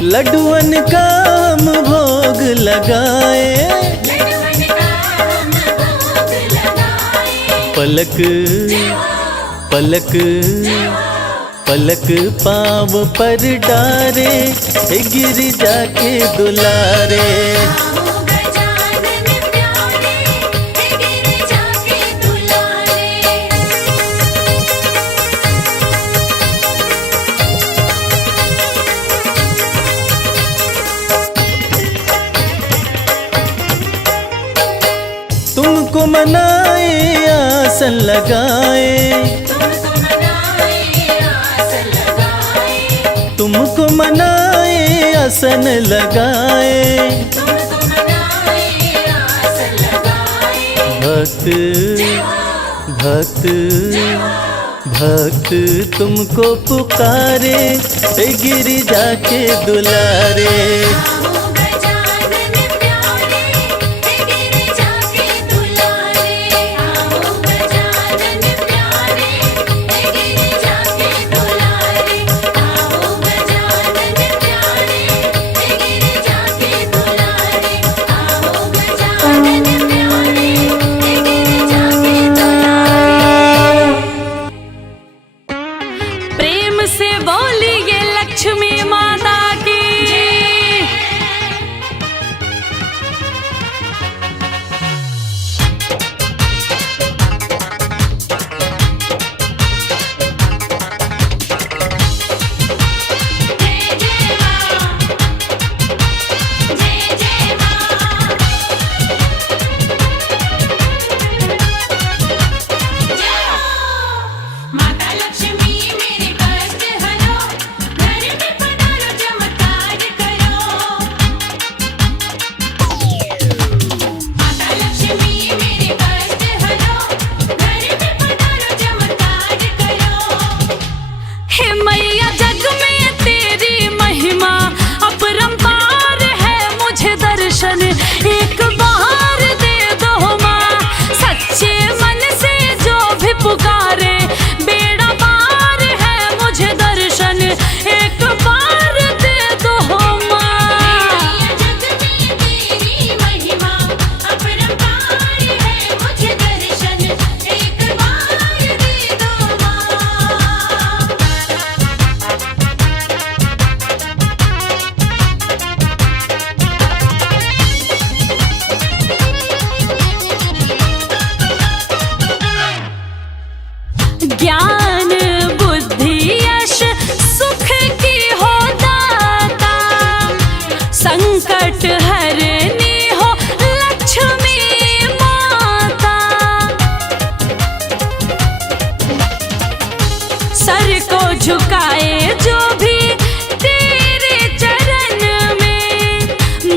लड्डुअन का हम भोग लगाए। पलक पलक पलक पाँव पर डारे, गिरिजा के दुलारे। तुमको मनाए आसन लगाए, तुमको मनाए आसन लगाए। भक्त भक्त भक्त तुमको पुकारे, गिरिजा के दुलारे। से बोलिए लक्ष्मी माता की। एक बार दे दो माँ, सच्चे मन से जो भी पुकारे, बेड़ा पार है मुझे दर्शन एक बार दे दो माँ। जग में तेरी महिमा अपरंपार है, मुझे दर्शन एक बार दे दो माँ। ज्ञान बुद्धि यश सुख की हो दाता, संकट हरनी हो लक्ष्मी माता। सर को झुकाए जो भी तेरे चरण में,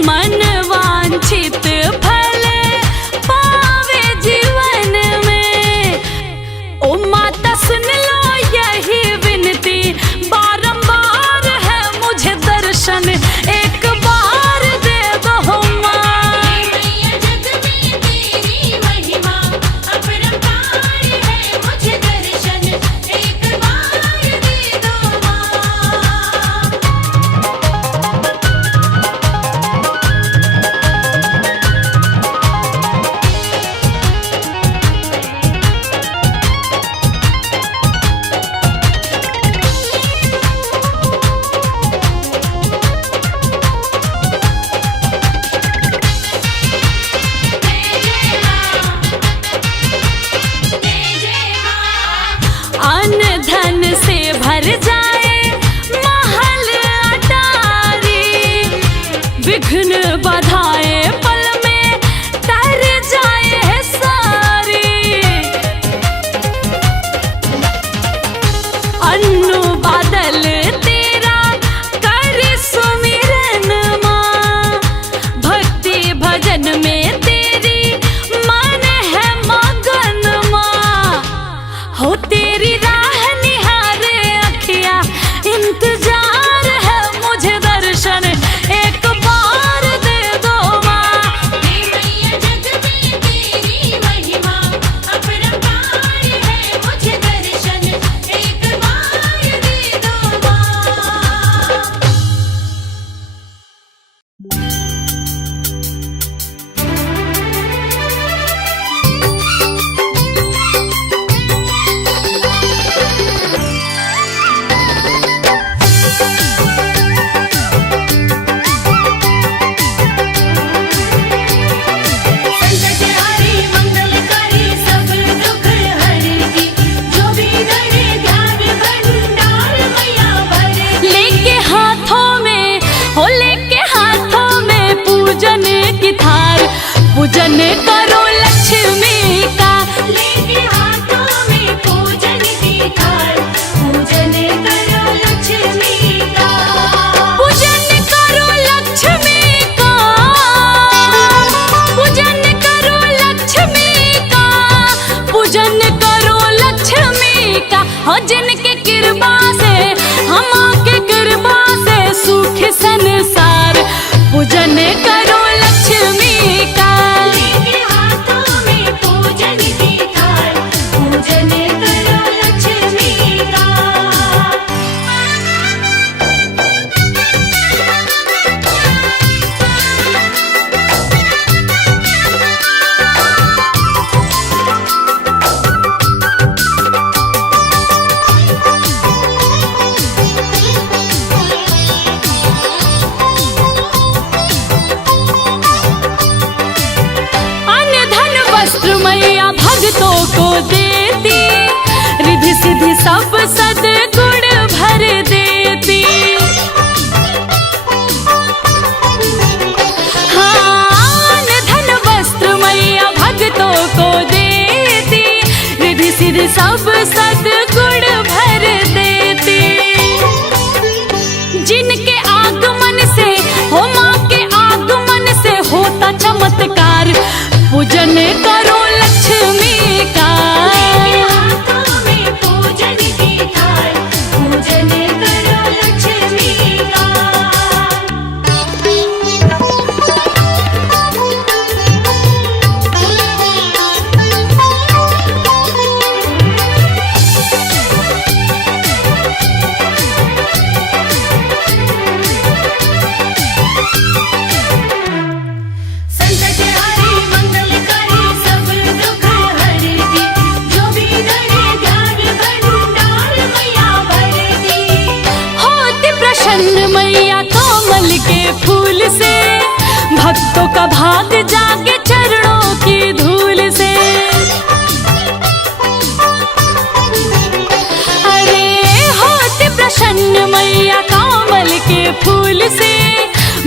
मन वांछित फल पावे जीवन में। ओ माता सुन लो यही विनती, बारंबार है मुझे दर्शन एक बार दे दो माँ। जग में तेरी महिमा अपरंपार है, मुझे दर्शन एक बार दे दो माँ। मैया भक्तों को देती, रिद्धि सिद्धि सब सद्गुण भर देती। हाँ, धन वस्त्र मैया भक्तों को देती, रिद्धि सिद्धि सब सद्गुण भर देती। जिनके आगमन से हो माँ के आगमन से होता चमत्कार, पूजन करो लक्ष्मी का। हाथों में पूजन की थाल, पूजन करो लक्ष्मी का। संकट हरे मंगलकारी सब दुख हरती, जो भी धरे ध्यान भंडार मैया भरती। होती प्रसन्न मैया कमल के फूल से, भक्तों का भाग जागे चरणों की धूल से। अरे होती प्रसन्न मैया कमल के फूल से,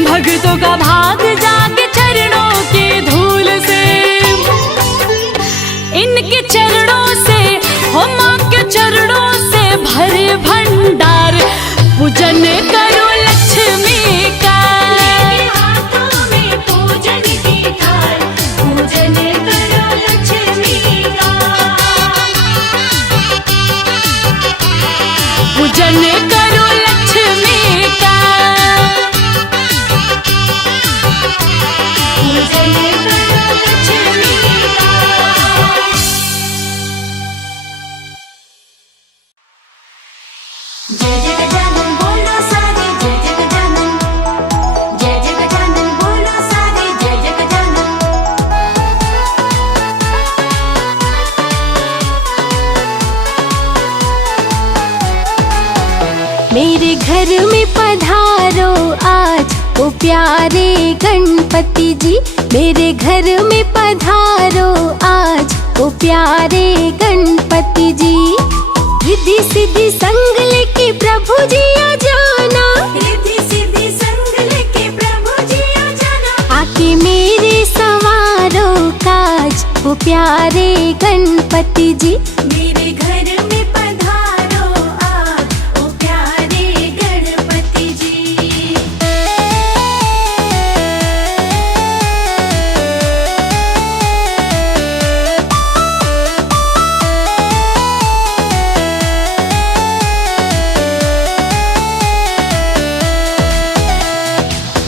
भक्तों का भाग जागे चरणों की धूल से। इनके चरणों से हो माँ के चरणों से भरे भंडार, पूजन करो लक्ष्मी का। हाथों में पूजन की थाल, पूजन करो लक्ष्मी का। पूजन करो लक्ष्मी का। पूजन करो लक्ष्मी का। जय जय गजानन बोलो सारे, जय जय गजानन। जय जय गजानन बोलो सारे, जय जय गजानन। मेरे घर में पधारो आज ओ प्यारे गणपति जी। मेरे घर में पधारो आज ओ प्यारे गणपति जी। रिद्धि सिद्धि संग लेके प्रभु जी आ जाना, रिद्धि सिद्धि संग लेके प्रभु जी आ जाना। आके मेरे सवारो काज ओ प्यारे गणपति जी। मेरे घर में पधारो आज ओ प्यारे गणपति जी।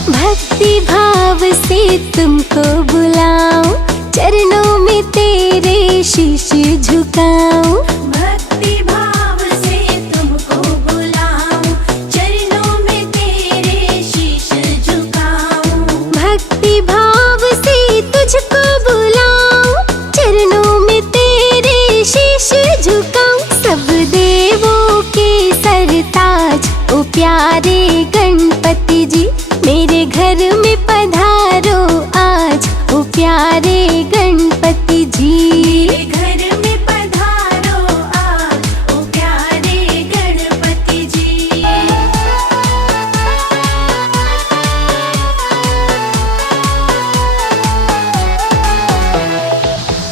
भक्ति भाव से तुमको बुलाऊं, चरणों में तेरे शीश झुकाऊं। भक्ति भाव से तुमको बुलाऊं, चरणों में तेरे शीश झुकाऊं। भक्ति भाव से तुझको बुलाऊं, चरणों में तेरे शीश झुकाऊं। सब देवों के सरताज ओ प्यारे गणपति जी। मेरे घर में पधारो आज ओ प्यारे गणपति जी। मेरे घर में पधारो आज ओ प्यारे गणपति जी।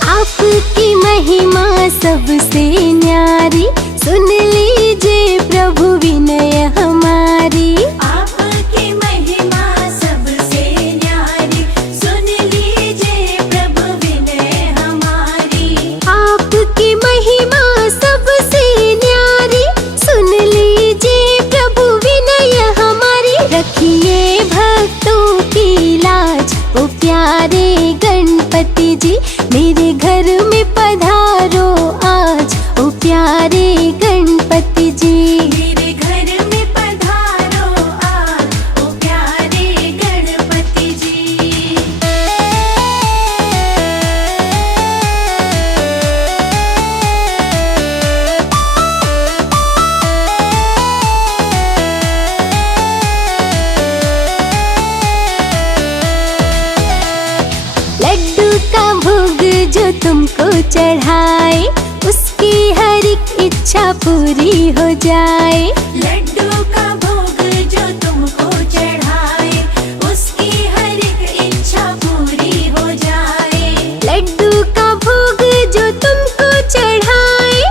आपकी महिमा सबसे न्यारी, सुन लीजिए प्रभु विनय हमारी। आपकी महिमा सबसे न्यारी, सुन लीजिए प्रभु विनय हमारी। आपकी महिमा सबसे न्यारी, सुन लीजिए प्रभु विनय हमारी। रखिए भक्तों की लाज ओ प्यारे गणपति जी। मेरे घर में पधारो आज ओ प्यारे गणपति जी। मेरे घर में जो तुमको चढ़ाए, उसकी हर एक इच्छा पूरी हो जाए। लड्डू का भोग जो तुमको चढ़ाए, उसकी हर एक इच्छा पूरी हो जाए। लड्डू का भोग जो तुमको चढ़ाए,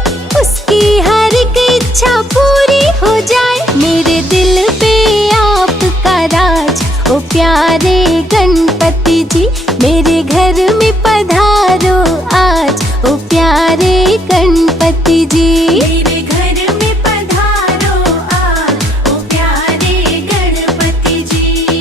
उसकी हर एक इच्छा पूरी हो जाए। मेरे दिल पे आपका राज, ओ प्यारे गणपति जी, मेरे घर में पधारो आज, ओ प्यारे गणपति जी। मेरे घर में पधारो आज, ओ प्यारे गणपति जी।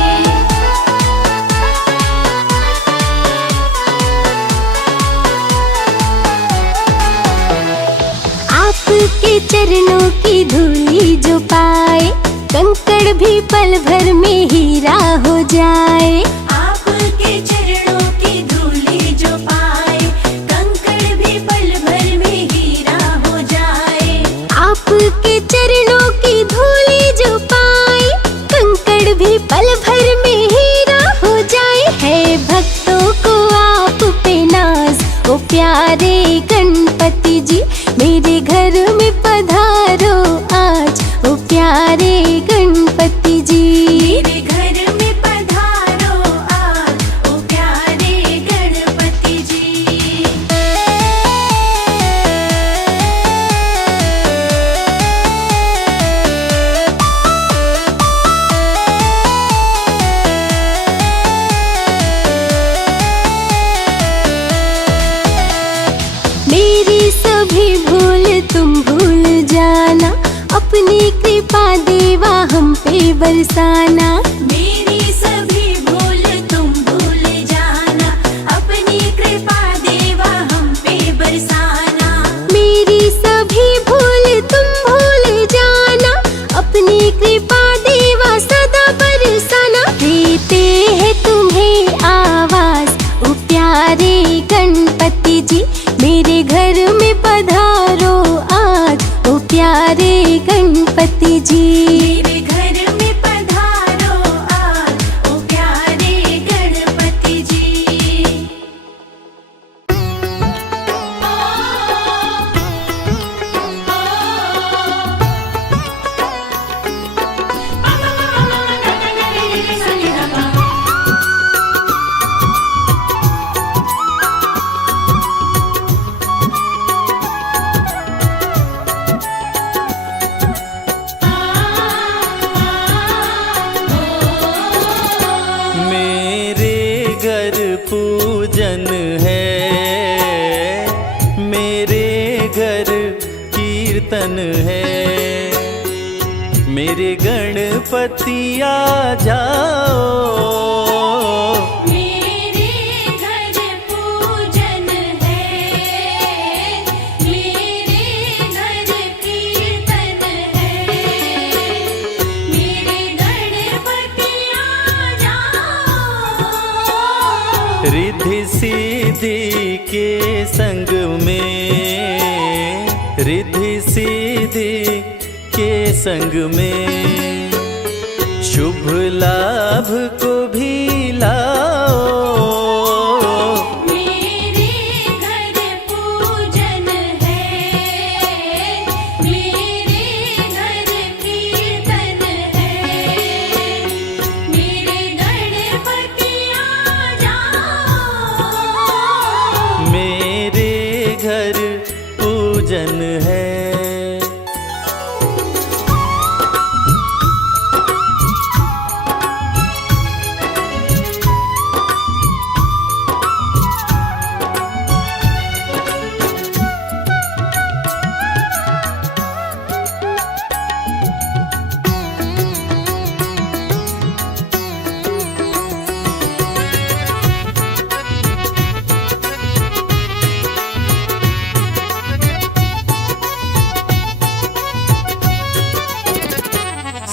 आपके चरणों की धूली जो पाए, कंकड़ भी पल भर में हीरा हो जाए। आपके चरणों की धूली जो पाए, कंकड़ भी पल भर में हीरा हो जाए। आपके चरणों की धूली जो पाए, कंकड़ भी पल भर में हीरा हो जाए। है भक्तों को आप पे नाज, ओ प्यारे गणपति जी, मेरे घर में पधारो आज, ओ प्यारे गणपति जी। मेरे घर में पधारो आज, ओ प्यारे गणपति जी। मेरी सभी भूल तुम भूल जाना, अपनी कृपा देवा हम पे बरसाना। मेरी सभी भूल तुम भूल जाना, अपनी कृपा देवा हम पे बरसाना। मेरी सभी भूल तुम भूल जाना, अपनी कृपा देवा सदा बरसाना। देते हैं तुम्हें आवाज, ओ प्यारे गणपति जी, मेरे घर में पधारो आज, ओ प्यारे गणपति जी। मेरे घर में पधारो आज, ओ प्यारे गणपति जी। मेरे घर पूजन है, मेरे घर कीर्तन है, मेरे गणपति आ जाओ। मेरे घर पूजन है, मेरे घर कीर्तन है, मेरे गणपति आ जाओ। रिद्धि सिद्धि के संग में, रिद्धि सिद्धि के संग में, शुभ लाभ को भी लाओ। मेरे घर पूजन है, मेरे घर कीर्तन है, मेरे गणपति आ जाओ। मेरे घर पूजन है।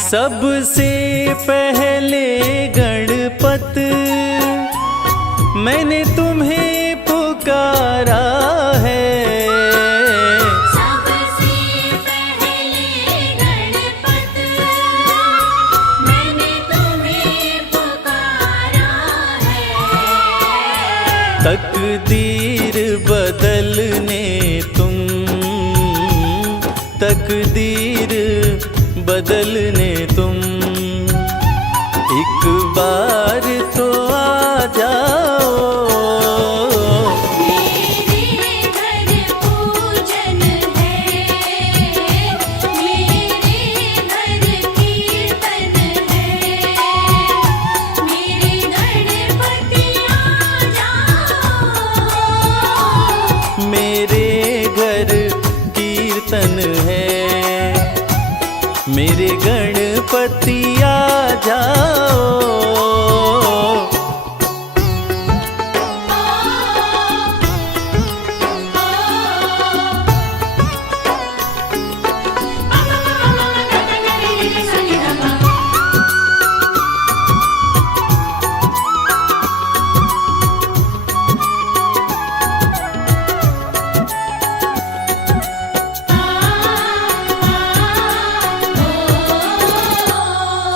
सबसे पहले गणपत मैंने तुम्हें पुकारा है। सबसे पहले गणपत मैंने तुम्हें पुकारा है। तकदीर बदलने तुम। एक बार तो आ जाओ, मेरे घर पूजन है, मेरे घर कीर्तन है, मेरे गणपति आ जाओ। मेरे घर कीर्तन है, मेरे गणपति आ जाओ।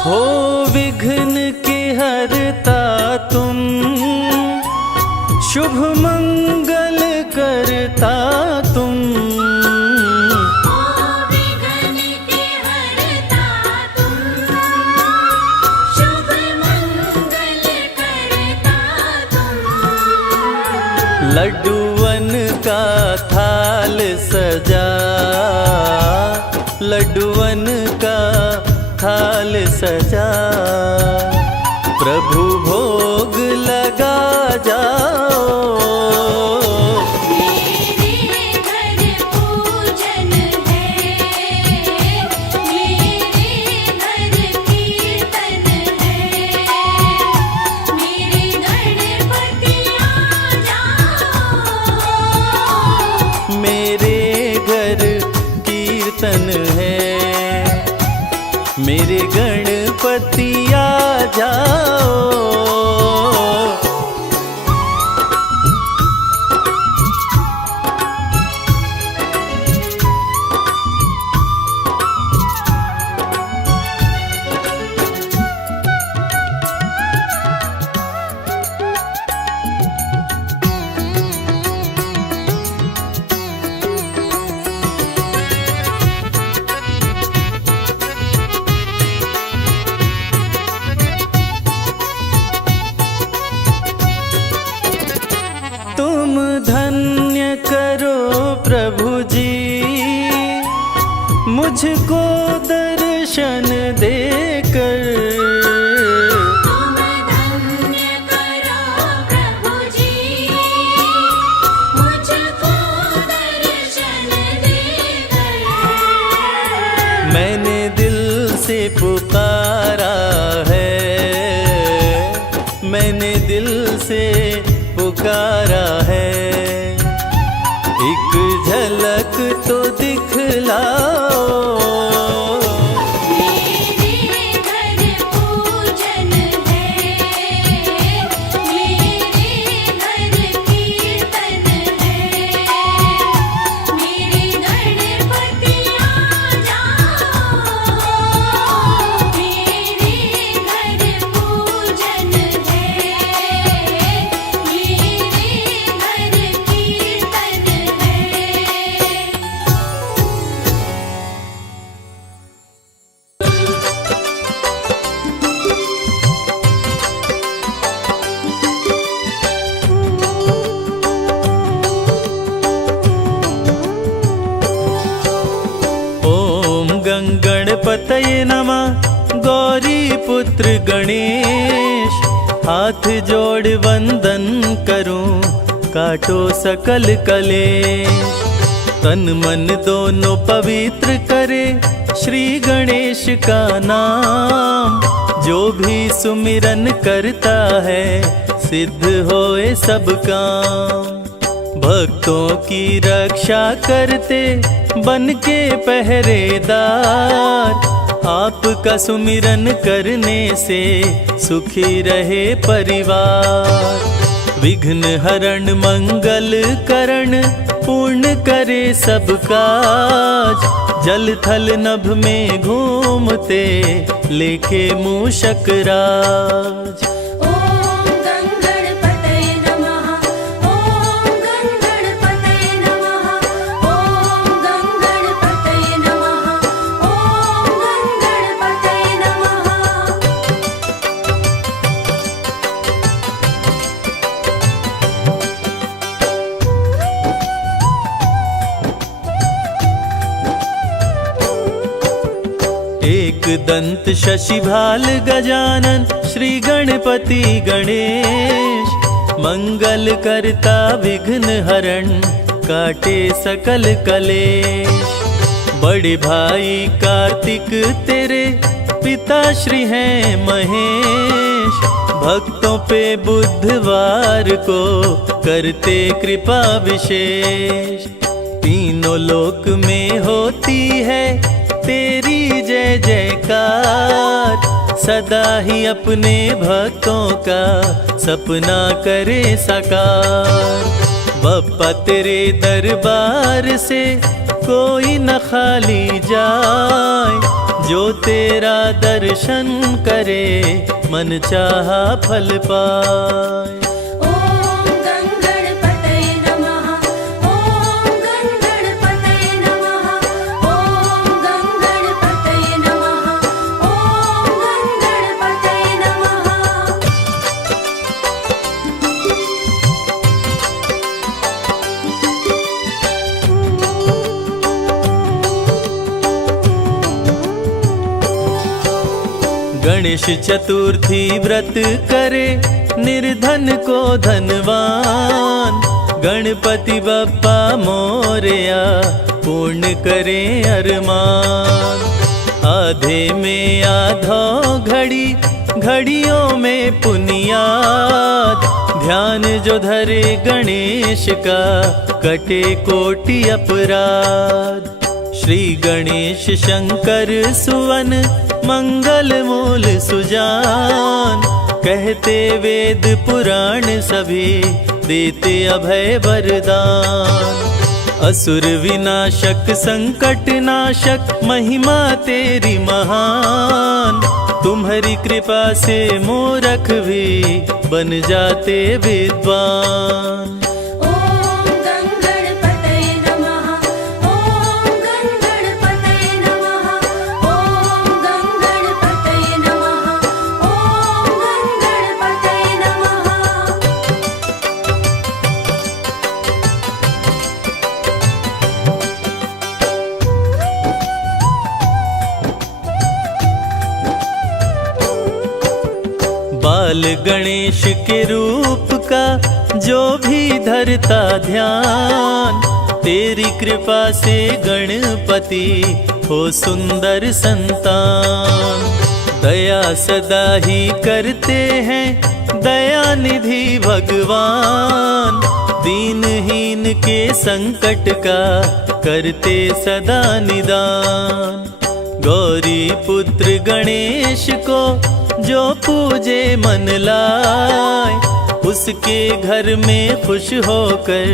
हो विघ्न के हरता तुम, शुभ मंगल करता तुम। विघ्न के हरता तुम, शुभ मंगल करता तुम। लड्डूवन का थाल सजा, लड्डूवन का थाल सजा, प्रभु भोग लगा जाओ। मेरे घर पूजन है, मेरे घर कीर्तन है, मेरे गणपति आ जाओ। मेरे घर कीर्तन है, मेरे गणपति आ जाओ। तुम धन्य करो प्रभु जी, मुझको दर्शन देकर। तुम धन्य करो प्रभु जी, मुझको दर्शन देकर। मैंने दिल से पुकारा है, मैंने दिल से पुकारा है, एक झलक तो दिखलाओ। मेरे घर पूजन है, मेरे घर कीर्तन है, मेरे गणपति आ जाओ। मेरे घर पूजन है, मेरे घर कीर्तन है। ओम गंगणपतये नमः। गौरी पुत्र गणेश, हाथ जोड़ वंदन करूं, काटो सकल कलेश। तन मन दोनों पवित्र करे, श्री गणेश का नाम। जो भी सुमिरन करता है, सिद्ध होए सब काम। भक्तों की रक्षा करते, बन के पहरेदार। आपका सुमिरन करने से, सुखी रहे परिवार। विघ्न हरण मंगल करण, पूर्ण करे सब काज। जल थल नभ में घूमते, लेके मूषक राज। ओम गंगणपतये नमः, ओम गंगणपतये नमः, ओम गंगणपतये नमः, ओम एकदंत शशिभाल गजानन श्री गणपति गणेश, मंगल करता विघ्न हरण काटे सकल कलेश। बड़े भाई कार्तिक तेरे पिता श्री हैं महेश, भक्तों पे बुधवार को करते कृपा विशेष। तीनों लोक में होती है तेरी जय जयकार, सदा ही अपने भक्तों का सपना करे साकार। बप्पा तेरे दरबार से कोई न खाली जाए, जो तेरा दर्शन करे मन चाहा फल पाए। ॐ गणपतये नमः, ॐ गणपतये नमः, ॐ गणपतये नमः, ॐ गणपतये नमः। गणेश चतुर्थी व्रत करे निर्धन को धनवान, गणपति बप्पा मोरया पूर्ण करे अरमान। आधे में आधो घड़ी घड़ियों में पुनियाद, ध्यान जो धरे गणेश का कटे कोटि अपराध। श्री गणेश शंकर सुवन मंगल मूल सुजान, कहते वेद पुराण सभी देते अभय वरदान। असुर विनाशक संकट नाशक महिमा तेरी महान, तुम्हारी कृपा से मूर्ख भी बन जाते विद्वान। ॐ गणपतये नमः, ॐ गणपतये नमः, ॐ गणपतये नमः, ॐ गणपतये नमः। बाल गणेश के रूप का जो भी धरता ध्यान, तेरी कृपा से गणपति हो सुंदर संतान। दया सदा ही करते हैं दया निधि भगवान, दीनहीन के संकट का करते सदा निदान। गौरी पुत्र गणेश को जो पूजे मन लाए, उसके घर में खुश होकर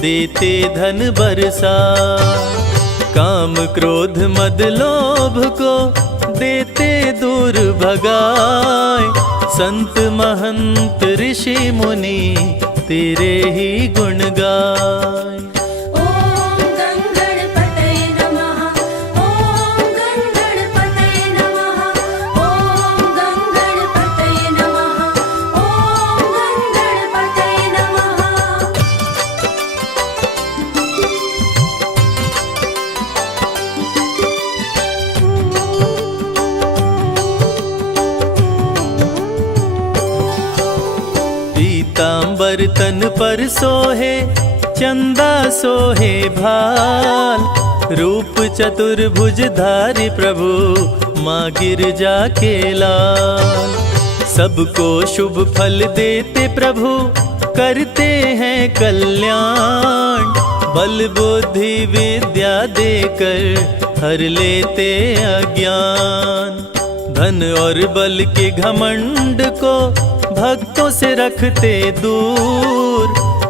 देते धन बरसाए। काम क्रोध मद लोभ को देते दूर भगाए, संत महंत ऋषि मुनि तेरे ही गुण गाए। ॐ गणपतये नमः, ॐ गणपतये नमः, ॐ गणपतये नमः, ॐ गणपतये नमः। पीतांबर तन पर सोहे चंदा सोहे भाल, रूप चतुर्भुज धारी प्रभु माँ गिरजा के लाल। सबको शुभ फल देते प्रभु करते हैं कल्याण, बल बुद्धि विद्या देकर हर लेते अज्ञान। धन और बल के घमंड को भक्तों से रखते दूर,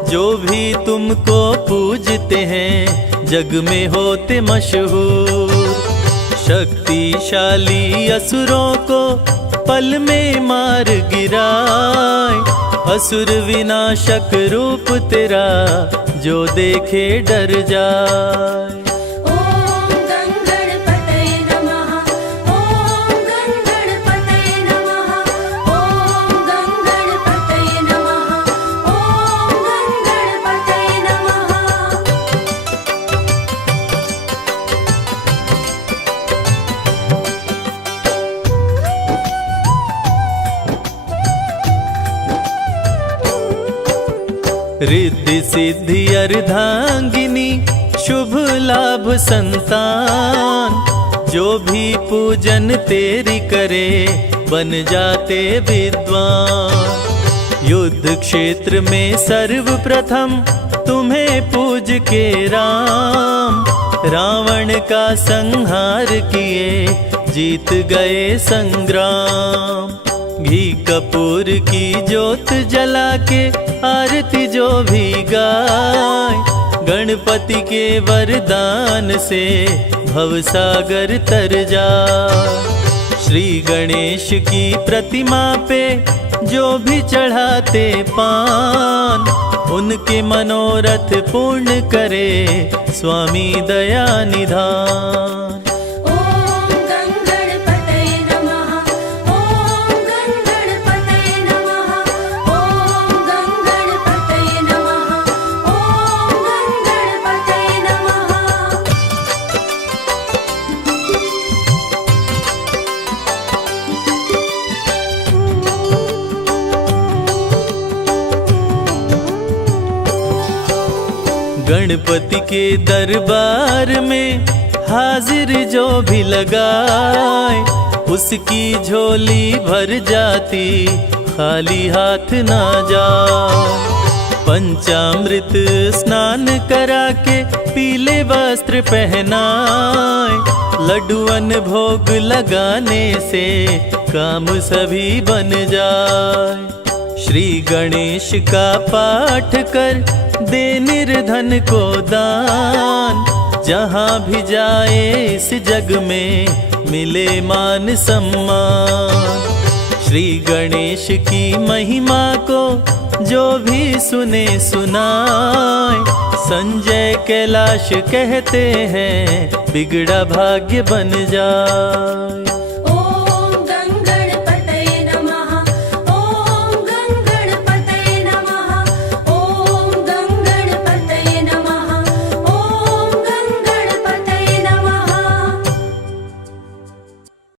जो भी तुमको पूजते हैं जग में होते मशहूर। शक्तिशाली असुरों को पल में मार गिराए, असुर विनाशक रूप तेरा जो देखे डर जाए। ॐ गणपतये नमः, ॐ गणपतये नमः, ॐ गणपतये नमः, ॐ गणपतये नमः। रिद्धि सिद्धि अर्धांगिनी शुभ लाभ संतान, जो भी पूजन तेरी करे बन जाते विद्वान। युद्ध क्षेत्र में सर्वप्रथम तुम्हें पूज के राम, रावण का संहार किए जीत गए संग्राम। घी कपूर की जोत जला के आरती जो भी गाय, गणपति के वरदान से भवसागर तर जाए। श्री गणेश की प्रतिमा पे जो भी चढ़ाते पान, उनके मनोरथ पूर्ण करे स्वामी दया निधान। ॐ गणपतये नमः, ॐ गणपतये नमः, ॐ गणपतये नमः, ॐ गणपतये नमः। गणपति के दरबार में हाजिर जो भी लगाए, उसकी झोली भर जाती खाली हाथ ना जाए। पंचामृत स्नान करा के पीले वस्त्र पहनाए, लड्डुअन भोग लगाने से काम सभी बन जाए। श्री गणेश का पाठ कर दे निर्धन को दान, जहाँ भी जाए इस जग में मिले मान सम्मान। श्री गणेश की महिमा को जो भी सुने सुनाए, संजय कैलाश कहते हैं बिगड़ा भाग्य बन जाए।